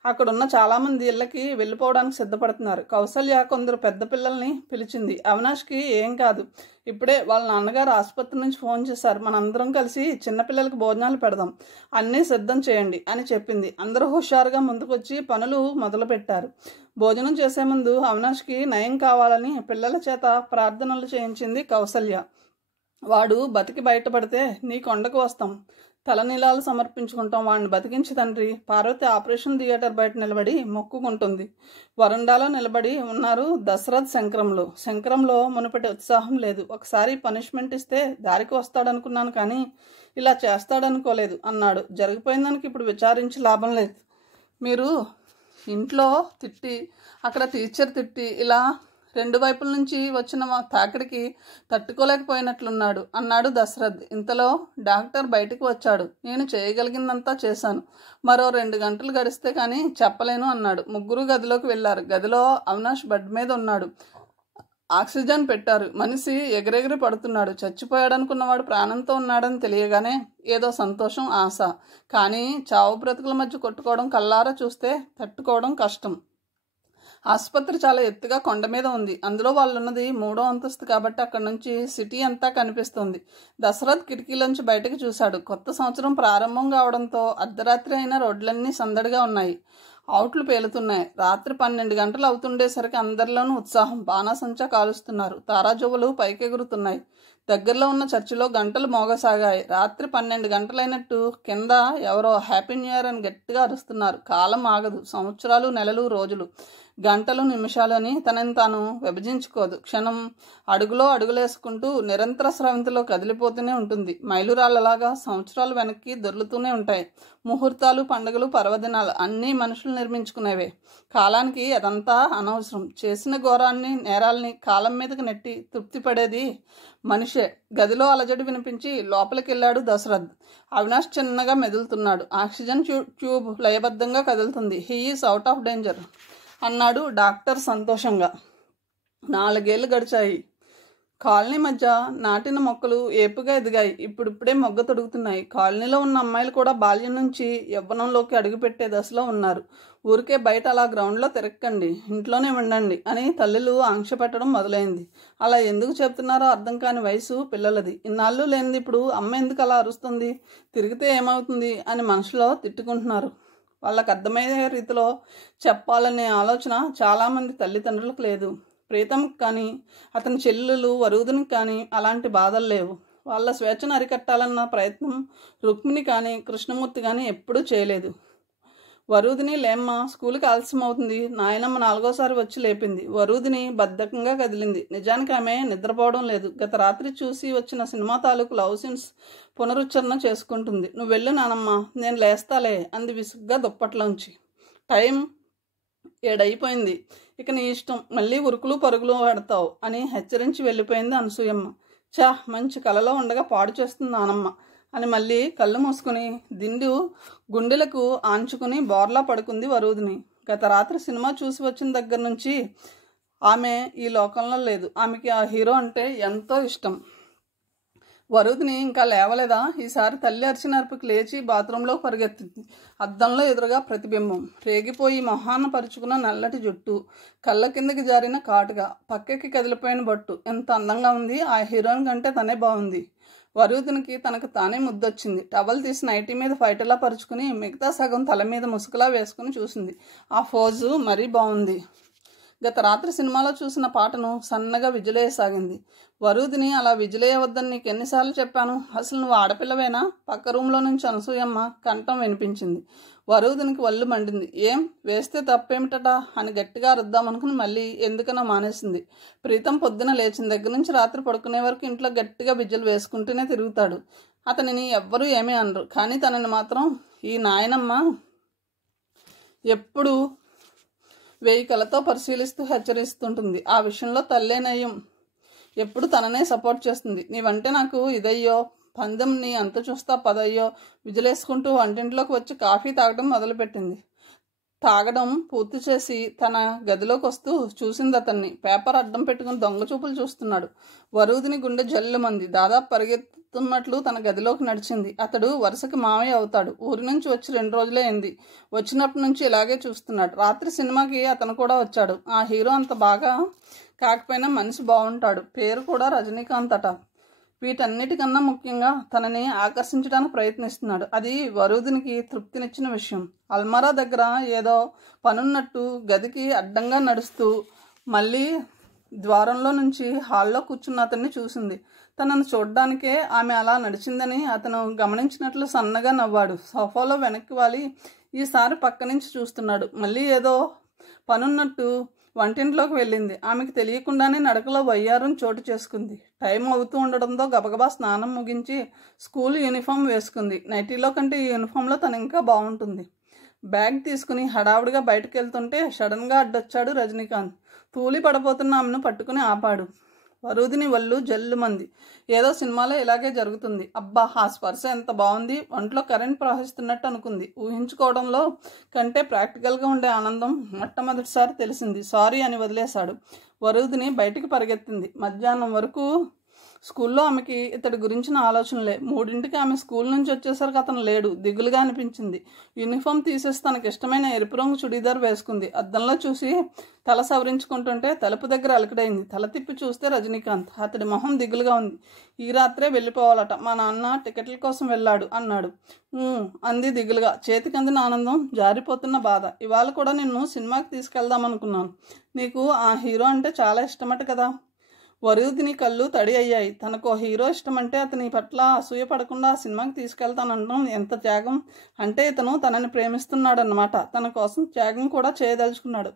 అక్కడున్న చాలామంది ఇళ్ళకి వెళ్ళిపోవడానికి సిద్ధపడుతున్నారు. కౌసల్య కొందరు పెద్ద పిల్లల్ని పిలిచింది. అవినాష్కి ఏం కాదు, ఇప్పుడే వాళ్ళ నాన్నగారు ఆసుపత్రి నుంచి ఫోన్ చేశారు. మనందరం కలిసి చిన్నపిల్లలకి భోజనాలు పెడదాం, అన్నీ సిద్ధం చేయండి అని చెప్పింది. అందరూ హుషారుగా ముందుకొచ్చి పనులు మొదలుపెట్టారు. భోజనం చేసే ముందు అవినాష్కి నయం కావాలని పిల్లల చేత ప్రార్థనలు చేయించింది కౌసల్య. వాడు బతికి బయటపడితే నీ కొండకు వస్తాం, తలనీలాలు సమర్పించుకుంటాం, వాడిని బతికించి తండ్రి. పార్వతి ఆపరేషన్ థియేటర్ బయట నిలబడి మొక్కుకుంటుంది. వరండాలో నిలబడి ఉన్నారు దశరథ్, శంకరంలో మునుపటి ఉత్సాహం లేదు. ఒకసారి పనిష్మెంట్ ఇస్తే దారికి వస్తాడనుకున్నాను, కానీ ఇలా చేస్తాడనుకోలేదు అన్నాడు. జరిగిపోయిందానికి ఇప్పుడు విచారించి లాభం లేదు. మీరు ఇంట్లో తిట్టి, అక్కడ టీచర్ తిట్టి, ఇలా 2 వైపుల నుంచి వచ్చిన తాకిడికి తట్టుకోలేకపోయినట్లున్నాడు అన్నాడు దశరథ్. ఇంతలో డాక్టర్ బయటకు వచ్చాడు. నేను చేయగలిగిందంతా చేశాను, మరో 2 గంటలు గడిస్తే కానీ చెప్పలేను అన్నాడు. ముగ్గురు గదిలోకి వెళ్ళారు. గదిలో అవినాష్ బెడ్ మీద ఉన్నాడు. ఆక్సిజన్ పెట్టారు. మనిషి ఎగిరెగిరి పడుతున్నాడు. చచ్చిపోయాడనుకున్నవాడు ప్రాణంతో ఉన్నాడని తెలియగానే ఏదో సంతోషం, ఆశ. కానీ చావు బ్రతుకుల మధ్య కొట్టుకోవడం కల్లారా చూస్తే తట్టుకోవడం కష్టం. ఆసుపత్రి చాలా ఎత్తుగా కొండ మీద ఉంది. అందులో వాళ్ళున్నది 3వ అంతస్తు కాబట్టి అక్కడ నుంచి సిటీ అంతా కనిపిస్తుంది. దశరథ్ కిటికీలోంచి బయటకు చూశాడు. కొత్త సంవత్సరం ప్రారంభం కావడంతో అర్ధరాత్రి అయిన రోడ్లన్నీ సందడిగా ఉన్నాయి. అవుట్లు పేలుతున్నాయి. రాత్రి 12 గంటలు అవుతుండేసరికి అందరిలోనూ ఉత్సాహం. బాణాసంచా కాలుస్తున్నారు. తారాజువ్వలు పైకెగురుతున్నాయి. దగ్గరలో ఉన్న చర్చిలో గంటలు మోగసాగాయి. రాత్రి 12 గంటలైనట్టు కింద ఎవరో హ్యాపీ న్యూ ఇయర్ అని గట్టిగా అరుస్తున్నారు. కాలం ఆగదు. సంవత్సరాలు, నెలలు, రోజులు, గంటలు, నిమిషాలు అని తనని తాను విభజించుకోదు. క్షణం అడుగులో అడుగులేసుకుంటూ నిరంతర స్రవంతిలో కదిలిపోతూనే ఉంటుంది. మైలురాళ్ళలాగా సంవత్సరాలు వెనక్కి దొర్లుతూనే ఉంటాయి. ముహూర్తాలు, పండుగలు, పర్వదినాలు అన్నీ మనుషులు నిర్మించుకునేవే. కాలానికి అదంతా అనవసరం. చేసిన ఘోరాన్ని, నేరాల్ని కాలం మీదకి నెట్టి తృప్తి పడేది మనిషే. గదిలో అలజడి వినిపించి లోపలికి వెళ్ళాడు దశరథ్. అవినాష్ చిన్నగా మెదులుతున్నాడు. ఆక్సిజన్ ట్యూబ్ లయబద్ధంగా కదులుతుంది. He is out of danger అన్నాడు డాక్టర్ సంతోషంగా. 4 ఏళ్లు గడిచాయి. కాలనీ మధ్య నాటిన మొక్కలు ఏపుగా ఎదిగాయి. ఇప్పుడిప్పుడే మొగ్గ తొడుగుతున్నాయి. కాలనీలో ఉన్న అమ్మాయిలు కూడా బాల్యం నుంచి యవ్వనంలోకి అడుగుపెట్టే దశలో ఉన్నారు. ఊరికే బయట అలా గ్రౌండ్లో తిరక్కండి, ఇంట్లోనే ఉండండి అని తల్లులు ఆంక్ష పెట్టడం మొదలైంది. అలా ఎందుకు చెప్తున్నారో అర్థం కాని వయసు పిల్లలది. ఇన్నాళ్ళు లేనిది ఇప్పుడు అమ్మ ఎందుకు అలా అరుస్తుంది, తిరిగితే ఏమవుతుంది అని మనసులో తిట్టుకుంటున్నారు. వాళ్ళకు అర్థమయ్యే రీతిలో చెప్పాలనే ఆలోచన చాలామంది తల్లిదండ్రులకు లేదు. ప్రీతంకి కానీ, అతని చెల్లెలు వరుదినికి కానీ అలాంటి బాధలు లేవు. వాళ్ళ స్వేచ్ఛను అరికట్టాలన్న ప్రయత్నం రుక్మిణి కానీ, కృష్ణమూర్తి కానీ ఎప్పుడూ చేయలేదు. వరుదిని, లేమ్మ, స్కూల్కి ఆలస్యం అవుతుంది. నాయనమ్మ 4వసారి వచ్చి లేపింది. వరుదిని బద్ధకంగా కదిలింది. నిజానికి ఆమె నిద్రపోవడం లేదు. గత రాత్రి చూసి వచ్చిన సినిమా తాలూకు లవ్ సీన్స్ పునరుచ్చరణ చేసుకుంటుంది. నువ్వు వెళ్ళు నానమ్మ, నేను లేస్తాలే అంది విసుగ్గా దుప్పట్లోంచి. టైం 7 అయిపోయింది. ఇక నీ ఇష్టం, మళ్ళీ ఉరుకులు పరుగులు పడతావు అని హెచ్చరించి వెళ్ళిపోయింది అనసూయమ్మ. మంచి కలలో ఉండగా పాడు చేస్తుంది నానమ్మ అని మళ్ళీ కళ్ళు మూసుకుని దిండు గుండెలకు ఆంచుకుని బోర్లా పడుకుంది వరుదిని. గత రాత్రి సినిమా చూసి వచ్చిన దగ్గర నుంచి ఆమె ఈ లోకంలో లేదు. ఆమెకి ఆ హీరో అంటే ఎంతో ఇష్టం. వరుదిని ఇంకా లేవలేదా? ఈసారి తల్లి అరిచిన అరుపుకి లేచి బాత్రూంలో పరిగెత్తింది. అద్దంలో ఎదురుగా ప్రతిబింబం. రేగిపోయి మొహాన పరుచుకున్న నల్లటి జుట్టు, కళ్ళ కిందకి జారిన కాటుగా, పక్కకి కదిలిపోయిన బొట్టు ఎంత అందంగా ఉంది. ఆ హీరోయిన్ కంటే తనే బాగుంది. వరుదినికి తనకు తానే ముద్దొచ్చింది. టవల్ తీసి నైటీ మీద ఫైటలా పరుచుకుని మిగతా సగం తల మీద ముసుగులా వేసుకుని చూసింది. ఆ ఫోజు మరీ బాగుంది. గత రాత్రి సినిమాలో చూసిన పాటను సన్నగా విజిలేయసాగింది. వరుదిని అలా విజిలేయవద్దని నీకు ఎన్నిసార్లు చెప్పాను? అసలు నువ్వు ఆడపిల్లవేనా? పక్క రూమ్లో నుంచి అనసూయమ్మ కంఠం వినిపించింది. వరుదినికి వల్లు మండింది. ఏం వేస్తే తప్పేమిటట అని గట్టిగా అరుద్దామనుకుని మళ్ళీ ఎందుకనో మానేసింది. ప్రీతం పొద్దున లేచిన దగ్గర నుంచి రాత్రి పడుకునే వరకు ఇంట్లో గట్టిగా విజిల్ వేసుకుంటూనే తిరుగుతాడు. అతనిని ఎవ్వరూ ఏమీ అనరు. కానీ తనని మాత్రం ఈ నాయనమ్మ ఎప్పుడు 1000 కళ్ళతో పరిశీలిస్తూ హెచ్చరిస్తుంటుంది. ఆ విషయంలో తల్లే నయం, ఎప్పుడు తననే సపోర్ట్ చేస్తుంది. నీవంటే నాకు ఇదయ్యో, పందెం నీ అంత చూస్తా పదయ్యో విజిలేసుకుంటూ వంటింట్లోకి వచ్చి కాఫీ తాగడం మొదలుపెట్టింది. తాగడం పూర్తి చేసి తన గదిలోకి వస్తూ చూసింది అతన్ని. పేపర్ అడ్డం పెట్టుకుని దొంగ చూపులు చూస్తున్నాడు. వరూధిని గుండె జల్లుమంది. దాదాపు పరిగెత్తుతున్నట్లు తన గదిలోకి నడిచింది. అతడు వరుసకి మావయ్య అవుతాడు. ఊరి నుంచి వచ్చి 2 రోజులే అయింది. వచ్చినప్పటి నుంచి ఇలాగే చూస్తున్నాడు. రాత్రి సినిమాకి అతను కూడా వచ్చాడు. ఆ హీరో అంత బాగా కాకపోయినా మనిషి బాగుంటాడు. పేరు కూడా రజనీకాంత్ అట. వీటన్నిటికన్నా ముఖ్యంగా తనని ఆకర్షించడానికి ప్రయత్నిస్తున్నాడు. అది వరూధినికి తృప్తినిచ్చిన విషయం. అల్మారా దగ్గర ఏదో పనున్నట్టు గదికి అడ్డంగా నడుస్తూ మళ్ళీ ద్వారంలో నుంచి హాల్లో కూర్చున్న అతన్ని చూసింది. తనను చూడ్డానికే ఆమె అలా నడిచిందని అతను గమనించినట్లు సన్నగా నవ్వాడు. సోఫాలో వెనక్కి వాలి ఈసారి పక్క నుంచి చూస్తున్నాడు. మళ్ళీ ఏదో పనున్నట్టు వంటింట్లోకి వెళ్ళింది. ఆమెకు తెలియకుండానే నడకలో వయ్యారం చోటు చేసుకుంది. టైం అవుతూ ఉండడంతో గబగబా స్నానం ముగించి స్కూల్ యూనిఫామ్ వేసుకుంది. నైటీలో కంటే ఈ యూనిఫామ్లో తను ఇంకా బాగుంటుంది. బ్యాగ్ తీసుకుని హడావుడిగా బయటకు వెళ్తుంటే సడన్గా అడ్డొచ్చాడు రజనీకాంత్. తూలి పడిపోతున్న ఆమెను పట్టుకుని ఆపాడు. వరూధిని వల్లు జల్లుమంది. ఏదో సినిమాలో ఇలాగే జరుగుతుంది. అబ్బా, ఆ స్పర్శ ఎంత బాగుంది. ఒంట్లో కరెంట్ ప్రవహిస్తున్నట్టు అనుకుంది. ఊహించుకోవడంలో కంటే ప్రాక్టికల్గా ఉండే ఆనందం మొట్టమొదటిసారి తెలిసింది. సారీ అని వదిలేశాడు. వరూధిని బయటికి పరిగెత్తింది. మధ్యాహ్నం వరకు స్కూల్లో ఆమెకి ఇతడి గురించిన ఆలోచనలే. 3ంటికి ఆమె స్కూల్ నుంచి వచ్చేసరికి అతను లేడు. దిగులుగా అనిపించింది. యూనిఫామ్ తీసేసి తనకి ఇష్టమైన ఎరుపు రంగు చుడీదార్ వేసుకుంది. అద్దంలో చూసి తల సవరించుకుంటుంటే తలుపు దగ్గర అలకడైంది. తల తిప్పి చూస్తే రజనీకాంత్. అతడి మొహం దిగులుగా ఉంది. ఈ రాత్రే వెళ్ళిపోవాలట. మా నాన్న టికెట్ల కోసం వెళ్ళాడు అన్నాడు. అంది దిగులుగా. చేతికి అందిన ఆనందం, జారిపోతున్న బాధ. ఇవాళ కూడా నిన్ను సినిమాకి తీసుకెళ్దామనుకున్నాను. నీకు ఆ హీరో అంటే చాలా ఇష్టమట కదా. వరూధిని కళ్ళు తడి అయ్యాయి. తనకు హీరో ఇష్టమంటే అతని పట్ల అసూయ పడకుండా ఆ సినిమాకి తీసుకెళ్తానంటాం ఎంత త్యాగం. అంటే ఇతను తనని ప్రేమిస్తున్నాడన్నమాట. తన కోసం త్యాగం కూడా చేయదలుచుకున్నాడు.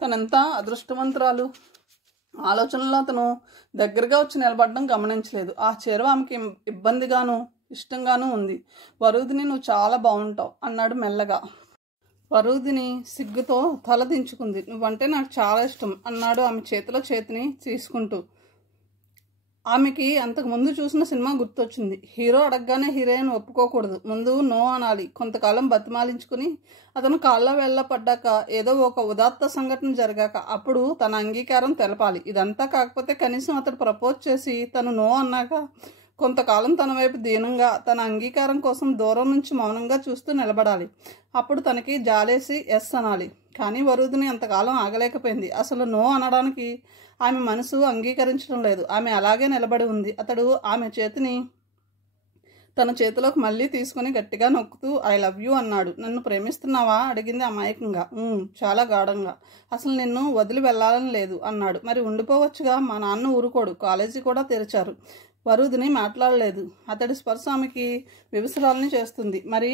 తనెంత అదృష్టవంతురాలు. ఆలోచనలో అతను దగ్గరగా వచ్చి నిలబడడం గమనించలేదు. ఆ చేరువ ఆమెకి ఇబ్బందిగాను ఇష్టంగానూ ఉంది. వరూధిని, నువ్వు చాలా బాగుంటావు అన్నాడు మెల్లగా. వరూధిని సిగ్గుతో తల దించుకుంది. నువ్వంటే నాకు చాలా ఇష్టం అన్నాడు ఆమె చేతిలో చేతిని తీసుకుంటూ. ఆమెకి అంతకుముందు చూసిన సినిమా గుర్తొచ్చింది. హీరో అడగగానే హీరోయిన్ ఒప్పుకోకూడదు. ముందు నో అనాలి. కొంతకాలం బతిమాలించుకుని అతను కాళ్ళ వేళ్ళ పడ్డాక, ఏదో ఒక ఉదాత్త సంఘటన జరిగాక అప్పుడు తన అంగీకారం తెలపాలి. ఇదంతా కాకపోతే కనీసం అతడు ప్రపోజ్ చేసి తను నో అన్నాక కొంతకాలం తన వైపు దీనంగా, తన అంగీకారం కోసం దూరం నుంచి మౌనంగా చూస్తూ నిలబడాలి. అప్పుడు తనకి జాలేసి ఎస్ అనాలి. కానీ వరూధిని అంతకాలం ఆగలేకపోయింది. అసలు నో అనడానికి ఆమె మనసు అంగీకరించడం లేదు. ఆమె అలాగే నిలబడి ఉంది. అతడు ఆమె చేతిని తన చేతిలోకి మళ్ళీ తీసుకుని గట్టిగా నొక్కుతూ ఐ లవ్ యూ అన్నాడు. నన్ను ప్రేమిస్తున్నావా అడిగింది అమాయకంగా. చాలా గాఢంగా. అసలు నిన్ను వదిలి వెళ్ళాలని లేదు అన్నాడు. మరి ఉండిపోవచ్చుగా. మా నాన్న ఊరుకోడు. కాలేజీ కూడా తెరిచారు. వరూధిని మాట్లాడలేదు. అతడి స్పర్శ ఆమెకి వివసరాలని చేస్తుంది. మరి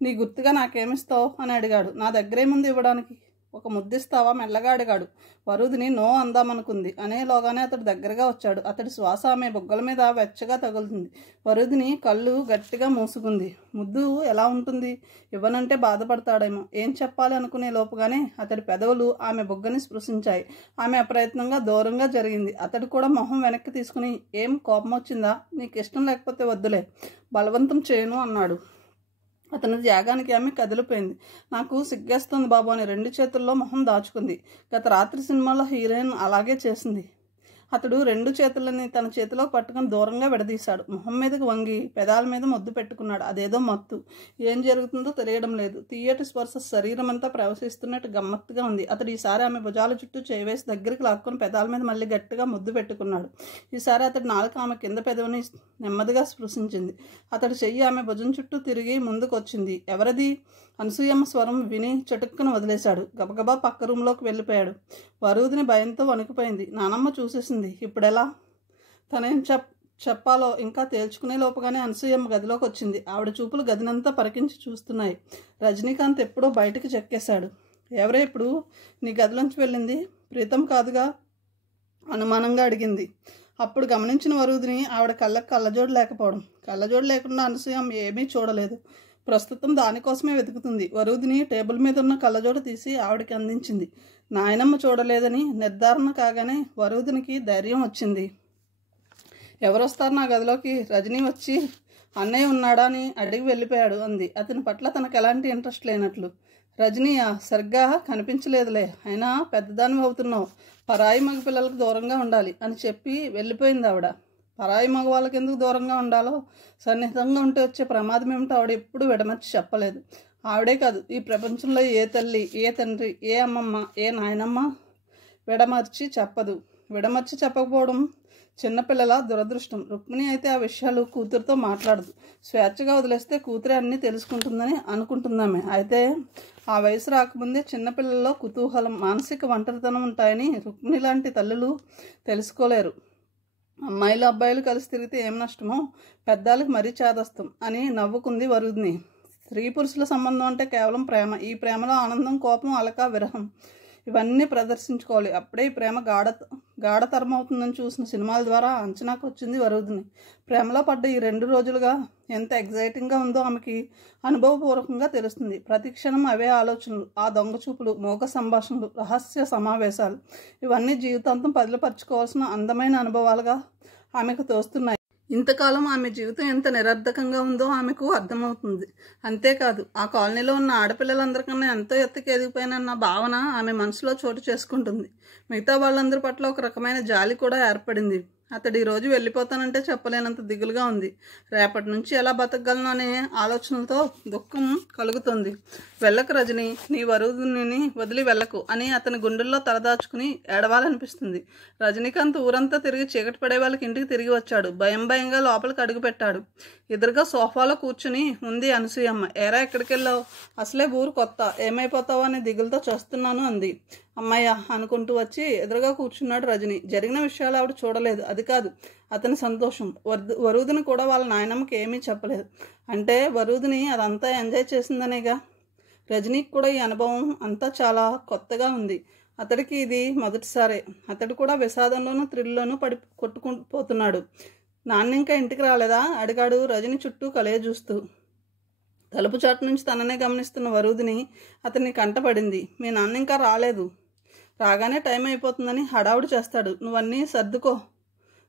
నీ గుర్తుగా నాకేమిస్తావు అని అడిగాడు. నా దగ్గరేముంది ఇవ్వడానికి? ఒక ముద్దిస్తావా మెల్లగా అడిగాడు. వరూధిని నో అందామనుకుంది. అనేలోగానే అతడు దగ్గరగా వచ్చాడు. అతడి శ్వాస ఆమె బొగ్గల మీద వెచ్చగా తగులుతుంది. వరూధిని కళ్ళు గట్టిగా మూసుకుంది. ముద్దు ఎలా ఉంటుంది? ఇవ్వనంటే బాధపడతాడేమో. ఏం చెప్పాలి అనుకునే లోపుగానే అతడి పెదవులు ఆమె బొగ్గని స్పృశించాయి. ఆమె అప్రయత్నంగా దూరంగా జరిగింది. అతడు కూడా మొహం వెనక్కి తీసుకుని, ఏం కోపం వచ్చిందా? నీకు ఇష్టం లేకపోతే వద్దులే, బలవంతం చేయను అన్నాడు. అతని త్యాగానికి ఆమె కదిలిపోయింది. నాకు సిగ్గేస్తుంది బాబు అని 2 చేతుల్లో మొహం దాచుకుంది. గత రాత్రి సినిమాలో హీరోయిన్ అలాగే చేసింది. అతడు 2 చేతులని తన చేతిలో పట్టుకుని దూరంగా విడదీశాడు. మొహం మీదకి వంగి పెదాల మీద ముద్దు పెట్టుకున్నాడు. అదేదో మత్తు. ఏం జరుగుతుందో తెలియడం లేదు. తీయటి స్పర్శ శరీరం అంతా ప్రవశిస్తున్నట్టు గమ్మత్తుగా ఉంది. అతడు ఈసారి ఆమె భుజాల చుట్టూ చేయవేసి దగ్గరికి లాక్కొని పెదాల మీద మళ్ళీ గట్టిగా ముద్దు పెట్టుకున్నాడు. ఈసారి అతడి నాలుక ఆమె కింద పెదవిని నెమ్మదిగా స్పృశించింది. అతడి చెయ్యి ఆమె భుజం చుట్టూ తిరిగి ముందుకు వచ్చింది. ఎవరది? అనసూయమ్మ స్వరం విని చటుక్కును వదిలేశాడు. గబగబా పక్క రూంలోకి వెళ్ళిపోయాడు. వరూధిని భయంతో వణికిపోయింది. నానమ్మ చూసేసింది. ఇప్పుడెలా? తనేం చెప్పాలో ఇంకా తేల్చుకునే లోపుగానే అనసూయమ్మ గదిలోకి వచ్చింది. ఆవిడ చూపులు గదినంతా పరికించి చూస్తున్నాయి. రజనీకాంత్ ఎప్పుడో బయటికి చెక్కేశాడు. ఎవరే ఇప్పుడు నీ గదిలోంచి వెళ్ళింది? ప్రీతం కాదుగా అనుమానంగా అడిగింది. అప్పుడు గమనించిన వరూధిని ఆవిడ కళ్ళకు కళ్ళజోడు లేకపోవడం. కళ్ళజోడు లేకుండా అనసూయమ్మ ఏమీ చూడలేదు. ప్రస్తుతం దానికోసమే వెతుకుతుంది. వరుదిని టేబుల్ మీద ఉన్న కళ్ళజోడు తీసి ఆవిడికి అందించింది. నాయనమ్మ చూడలేదని నిర్ధారణ కాగానే వరుదినికి ధైర్యం వచ్చింది. ఎవరొస్తారు నా గదిలోకి? రజనీ వచ్చి అన్నయ్య ఉన్నాడా అని అడిగి వెళ్ళిపోయాడు అంది. అతని పట్ల తనకు ఎలాంటి ఇంట్రెస్ట్ లేనట్లు. రజనీయా? సరిగ్గా కనిపించలేదులే, అయినా పెద్దదానివి అవుతున్నావు, పరాయి మగ పిల్లలకు దూరంగా ఉండాలి అని చెప్పి వెళ్ళిపోయింది ఆవిడ. పరాయి మగ వాళ్ళకి ఎందుకు దూరంగా ఉండాలో, సన్నిహితంగా ఉంటే వచ్చే ప్రమాదం ఏమిటో ఆవిడ ఎప్పుడు విడమర్చి చెప్పలేదు. ఆవిడే కాదు, ఈ ప్రపంచంలో ఏ తల్లి, ఏ తండ్రి, ఏ అమ్మమ్మ, ఏ నాయనమ్మ విడమర్చి చెప్పదు. విడమర్చి చెప్పకపోవడం చిన్నపిల్లల దురదృష్టం. రుక్మిణి అయితే ఆ విషయాలు కూతురుతో మాట్లాడదు. స్వేచ్ఛగా వదిలేస్తే కూతురే అన్నీ తెలుసుకుంటుందని అనుకుంటుందామే. అయితే ఆ వయసు రాకముందే చిన్నపిల్లల్లో కుతూహలం, మానసిక ఒంటరితనం ఉంటాయని రుక్మిణి లాంటి తల్లులు తెలుసుకోలేరు. అమ్మాయిలు అబ్బాయిలు కలిసి తిరిగితే ఏం నష్టమో పెద్దాలకు మరీ చేదస్తాం అని నవ్వుకుంది వరుదిని. స్త్రీ పురుషుల సంబంధం అంటే కేవలం ప్రేమ. ఈ ప్రేమలో ఆనందం, కోపం, అలక, విరహం ఇవన్నీ ప్రదర్శించుకోవాలి. అప్పుడే ఈ ప్రేమ గాఢతరం అవుతుందని చూసిన సినిమాల ద్వారా అంచనాకు వచ్చింది వరుదిని. ప్రేమలో పడ్డ ఈ 2 రోజులుగా ఎంత ఎగ్జైటింగ్గా ఉందో ఆమెకి అనుభవపూర్వకంగా తెలుస్తుంది. ప్రతి క్షణం అవే ఆలోచనలు, ఆ దొంగచూపులు, మోగ సంభాషణలు, రహస్య సమావేశాలు ఇవన్నీ జీవితాంతం పదిలపరుచుకోవాల్సిన అందమైన అనుభవాలుగా ఆమెకు తోస్తున్నాయి. ఇంతకాలం ఆమె జీవితం ఎంత నిరర్ధకంగా ఉందో ఆమెకు అర్థమవుతుంది. అంతేకాదు, ఆ కాలనీలో ఉన్న ఆడపిల్లలందరికన్నా ఎంతో ఎత్తుకు ఎదిగిపోయినన్న భావన ఆమె మనసులో చోటు చేసుకుంటుంది. మిగతా వాళ్ళందరి పట్ల ఒక రకమైన జాలి కూడా ఏర్పడింది. అతడు ఈరోజు వెళ్ళిపోతానంటే చెప్పలేనంత దిగులుగా ఉంది. రేపటి నుంచి ఎలా బతకగలను అనే ఆలోచనలతో దుఃఖం కలుగుతుంది. వెళ్ళకు రజని, నీ వరుదిని వదిలి వెళ్ళకు అని అతని గుండెల్లో తలదాచుకుని ఏడవాలనిపిస్తుంది. రజనీకాంత్ ఊరంతా తిరిగి చీకటి పడే వాళ్ళకి ఇంటికి తిరిగి వచ్చాడు. భయంగా లోపలికి అడుగు పెట్టాడు. ఎదురుగా సోఫాలో కూర్చుని ఉంది అనసూయమ్మ. ఏరా, ఎక్కడికి వెళ్ళావు? అసలే ఊరు కొత్త, ఏమైపోతావో అని దిగులతో చేస్తున్నాను అంది. అమ్మయ్య అనుకుంటూ వచ్చి ఎదురుగా కూర్చున్నాడు రజని. జరిగిన విషయాలు ఆవిడ చూడలేదు. అది కాదు అతని సంతోషం. వరుదిని కూడా వాళ్ళ నాయనమ్మకి ఏమీ చెప్పలేదు. అంటే వరుదిని అదంతా ఎంజాయ్ చేసిందనేగా. రజనీకి కూడా ఈ అనుభవం అంతా చాలా కొత్తగా ఉంది. అతడికి ఇది మొదటిసారే. అతడు కూడా విషాదంలోనూ థ్రిల్లోనూ కొట్టుకుపోతున్నాడు. నాన్న ఇంకా ఇంటికి రాలేదా అడిగాడు రజని చుట్టూ కలయ చూస్తూ. తలుపు చాటు నుంచి తననే గమనిస్తున్న వరుదిని అతన్ని కంటపడింది. మీ నాన్న ఇంకా రాలేదు, రాగానే టైం అయిపోతుందని హడావుడి చేస్తాడు, నువ్వన్నీ సర్దుకో,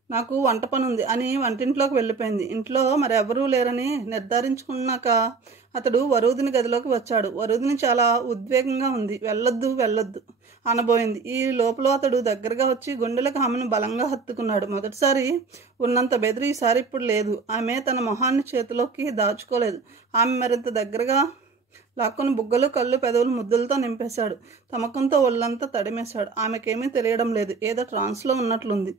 నాకు వంట పని ఉంది అని వంటింట్లోకి వెళ్ళిపోయింది. ఇంట్లో మరెవరూ లేరని నిర్ధారించుకున్నాక అతడు వరుదిని గదిలోకి వచ్చాడు. వరుదిని చాలా ఉద్వేగంగా ఉంది. వెళ్ళొద్దు అనబోయింది. ఈ లోపల అతడు దగ్గరగా వచ్చి గుండెలకు ఆమెను బలంగా హత్తుకున్నాడు. మొదటిసారి ఉన్నంత బెదిరి ఈసారి ఇప్పుడు లేదు. ఆమె తన మొహాన్ని చేతిలోకి దాచుకోలేదు. ఆమె మరింత దగ్గరగా లాక్కుని బుగ్గలు, కళ్ళు, పెదవులు ముద్దులతో నింపేశాడు. తమకంతో ఒళ్ళంతా తడిమేశాడు. ఆమెకేమీ తెలియడం లేదు. ఏదో ట్రాన్స్లో ఉన్నట్లుంది.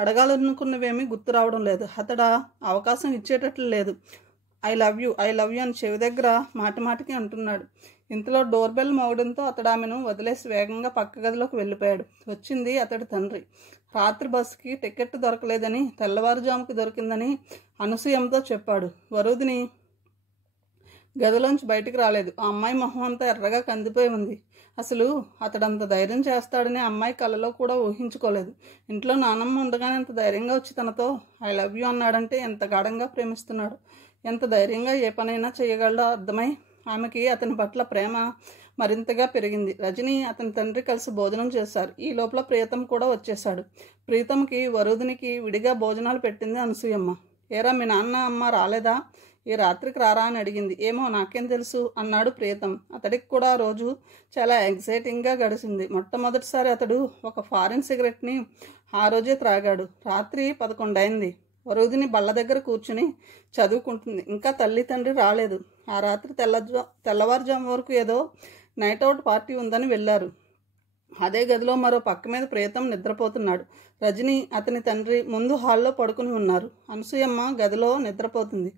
అడగాలనుకున్నవేమీ గుర్తు రావడం లేదు. అతడా అవకాశం ఇచ్చేటట్లు లేదు. ఐ లవ్ యూ అని చెవి దగ్గర మాటిమాటికి అంటున్నాడు. ఇంతలో డోర్ బెల్ మోగడంతో అతడు ఆమెను వదిలేసి వేగంగా పక్క గదిలోకి వెళ్ళిపోయాడు. వచ్చింది అతడి తండ్రి. రాత్రి బస్సుకి టికెట్ దొరకలేదని, తెల్లవారుజాముకి దొరికిందని అనసూయమ్మతో చెప్పాడు. వరుదిని గదిలోంచి బయటికి రాలేదు. ఆ అమ్మాయి మొహం అంతా ఎర్రగా కందిపోయి ఉంది. అసలు అతడంత ధైర్యం చేస్తాడని అమ్మాయి కలలో కూడా ఊహించుకోలేదు. ఇంట్లో నానమ్మ ఉండగానే అంత ధైర్యంగా వచ్చి తనతో ఐ లవ్ యూ అన్నాడంటే ఎంత గాఢంగా ప్రేమిస్తున్నాడు, ఎంత ధైర్యంగా ఏ పనైనా చేయగలడో అర్థమై ఆమెకి అతని పట్ల ప్రేమ మరింతగా పెరిగింది. రజని అతని తండ్రి కలిసి భోజనం చేశారు. ఈ లోపల ప్రియతం కూడా వచ్చేశాడు. ప్రీతంకి వరుదినికి విడిగా భోజనాలు పెట్టింది అనసూయమ్మ. ఏరా, మీ నాన్న అమ్మ రాలేదా? ఈ రాత్రికి రారా అని అడిగింది. ఏమో నాకేం తెలుసు అన్నాడు ప్రియతం. అతడికి కూడా ఆ రోజు చాలా ఎగ్జైటింగ్గా గడిచింది. మొట్టమొదటిసారి అతడు ఒక ఫారిన్ సిగరెట్ని ఆ రోజే త్రాగాడు. రాత్రి 11 అయింది. వరుదిని బల్ల దగ్గర కూర్చుని చదువుకుంటుంది. ఇంకా తల్లి తండ్రి రాలేదు. ఆ రాత్రి తెల్లవారుజాము వరకు ఏదో నైట్ అవుట్ పార్టీ ఉందని వెళ్ళారు. అదే గదిలో మరో పక్క మీద ప్రియతం నిద్రపోతున్నాడు. రజని, అతని తండ్రి ముందు హాల్లో పడుకుని ఉన్నారు. అనసూయమ్మ గదిలో నిద్రపోతుంది.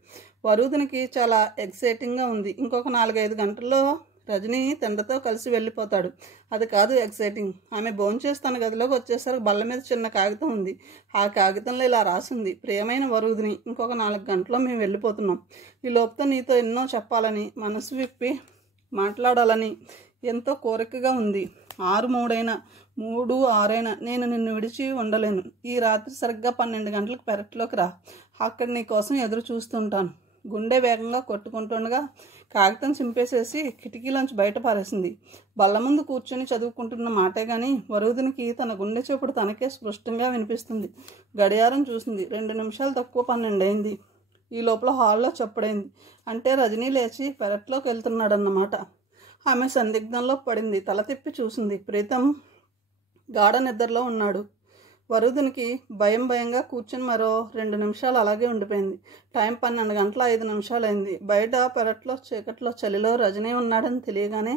వరుదినికి చాలా ఎక్సైటింగ్గా ఉంది. ఇంకొక 4-5 గంటల్లో రజని తండ్రితో కలిసి వెళ్ళిపోతాడు. అది కాదు ఎక్సైటింగ్. ఆమె భోంచేసి తన గదిలోకి వచ్చేసరికి బల్ల మీద చిన్న కాగితం ఉంది. ఆ కాగితంలో ఇలా రాసింది. ప్రియమైన వరుదిని, ఇంకొక 4 గంటల్లో మేము వెళ్ళిపోతున్నాం. ఈ లోపుతో నీతో ఎన్నో చెప్పాలని, మనసు విప్పి మాట్లాడాలని ఎంతో కోరికగా ఉంది. 6:03 3:06 నేను నిన్ను విడిచి ఉండలేను. ఈ రాత్రి సరిగ్గా 12 గంటలకు పెరట్లోకి రా. అక్కడ నీ కోసం ఎదురు చూస్తుంటాను. గుండె వేగంగా కొట్టుకుంటుండగా కాగితం చింపేసేసి కిటికీలోంచి బయట పారేసింది. బల్ల ముందు కూర్చొని చదువుకుంటున్న మాటే గాని వరుదినికి తన గుండె చప్పుడు తనకే స్పష్టంగా వినిపిస్తుంది. గడియారం చూసింది. 2 నిమిషాలు తక్కువ 12 అయింది. ఈ లోపల హాల్లో చప్పుడైంది. అంటే రజనీ లేచి పెరట్లోకి వెళ్తున్నాడన్నమాట. ఆమె సందిగ్ధంలో పడింది. తల తిప్పి చూసింది. ప్రీతం గాఢ నిద్రలో ఉన్నాడు. వరుదినికి భయంగా కూర్చుని మరో 2 నిమిషాలు అలాగే ఉండిపోయింది. టైం 12 గంటల 5 నిమిషాలైంది. బయట పెరట్లో చీకట్లో చలిలో రజనీ ఉన్నాడని తెలియగానే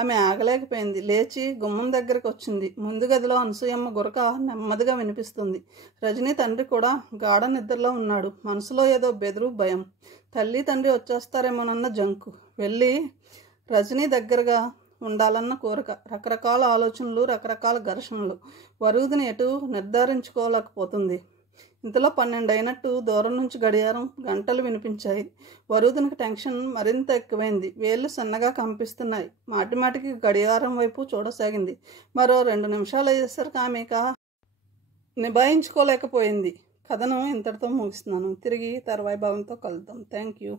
ఆమె ఆగలేకపోయింది. లేచి గుమ్మం దగ్గరికి వచ్చింది. ముందు గదిలో అనసూయమ్మ గురక నెమ్మదిగా వినిపిస్తుంది. రజనీ తండ్రి కూడా గాఢ నిద్రలో ఉన్నాడు. మనసులో ఏదో బెదురు, భయం. తల్లి తండ్రి వచ్చేస్తారేమోనన్న జంకు. వెళ్ళి రజనీ దగ్గరగా ఉండాలన్న కోరిక. రకరకాల ఆలోచనలు, రకరకాల ఘర్షణలు. వరుదిని ఎటు నిర్ధారించుకోలేకపోతుంది. ఇంతలో 12 అయినట్టు దూరం నుంచి గడియారం గంటలు వినిపించాయి. వరుదినికి టెన్షన్ మరింత ఎక్కువైంది. వేళ్ళు సన్నగా కంపిస్తున్నాయి. మాటిమాటికి గడియారం వైపు చూడసాగింది. మరో 2 నిమిషాలు అయ్యేసరికి ఆమె నిభాయించుకోలేకపోయింది. కథను ఇంతటితో ముగిస్తున్నాను. తిరిగి తర్వాయి భాగంతో కలుద్దాం. Thank you.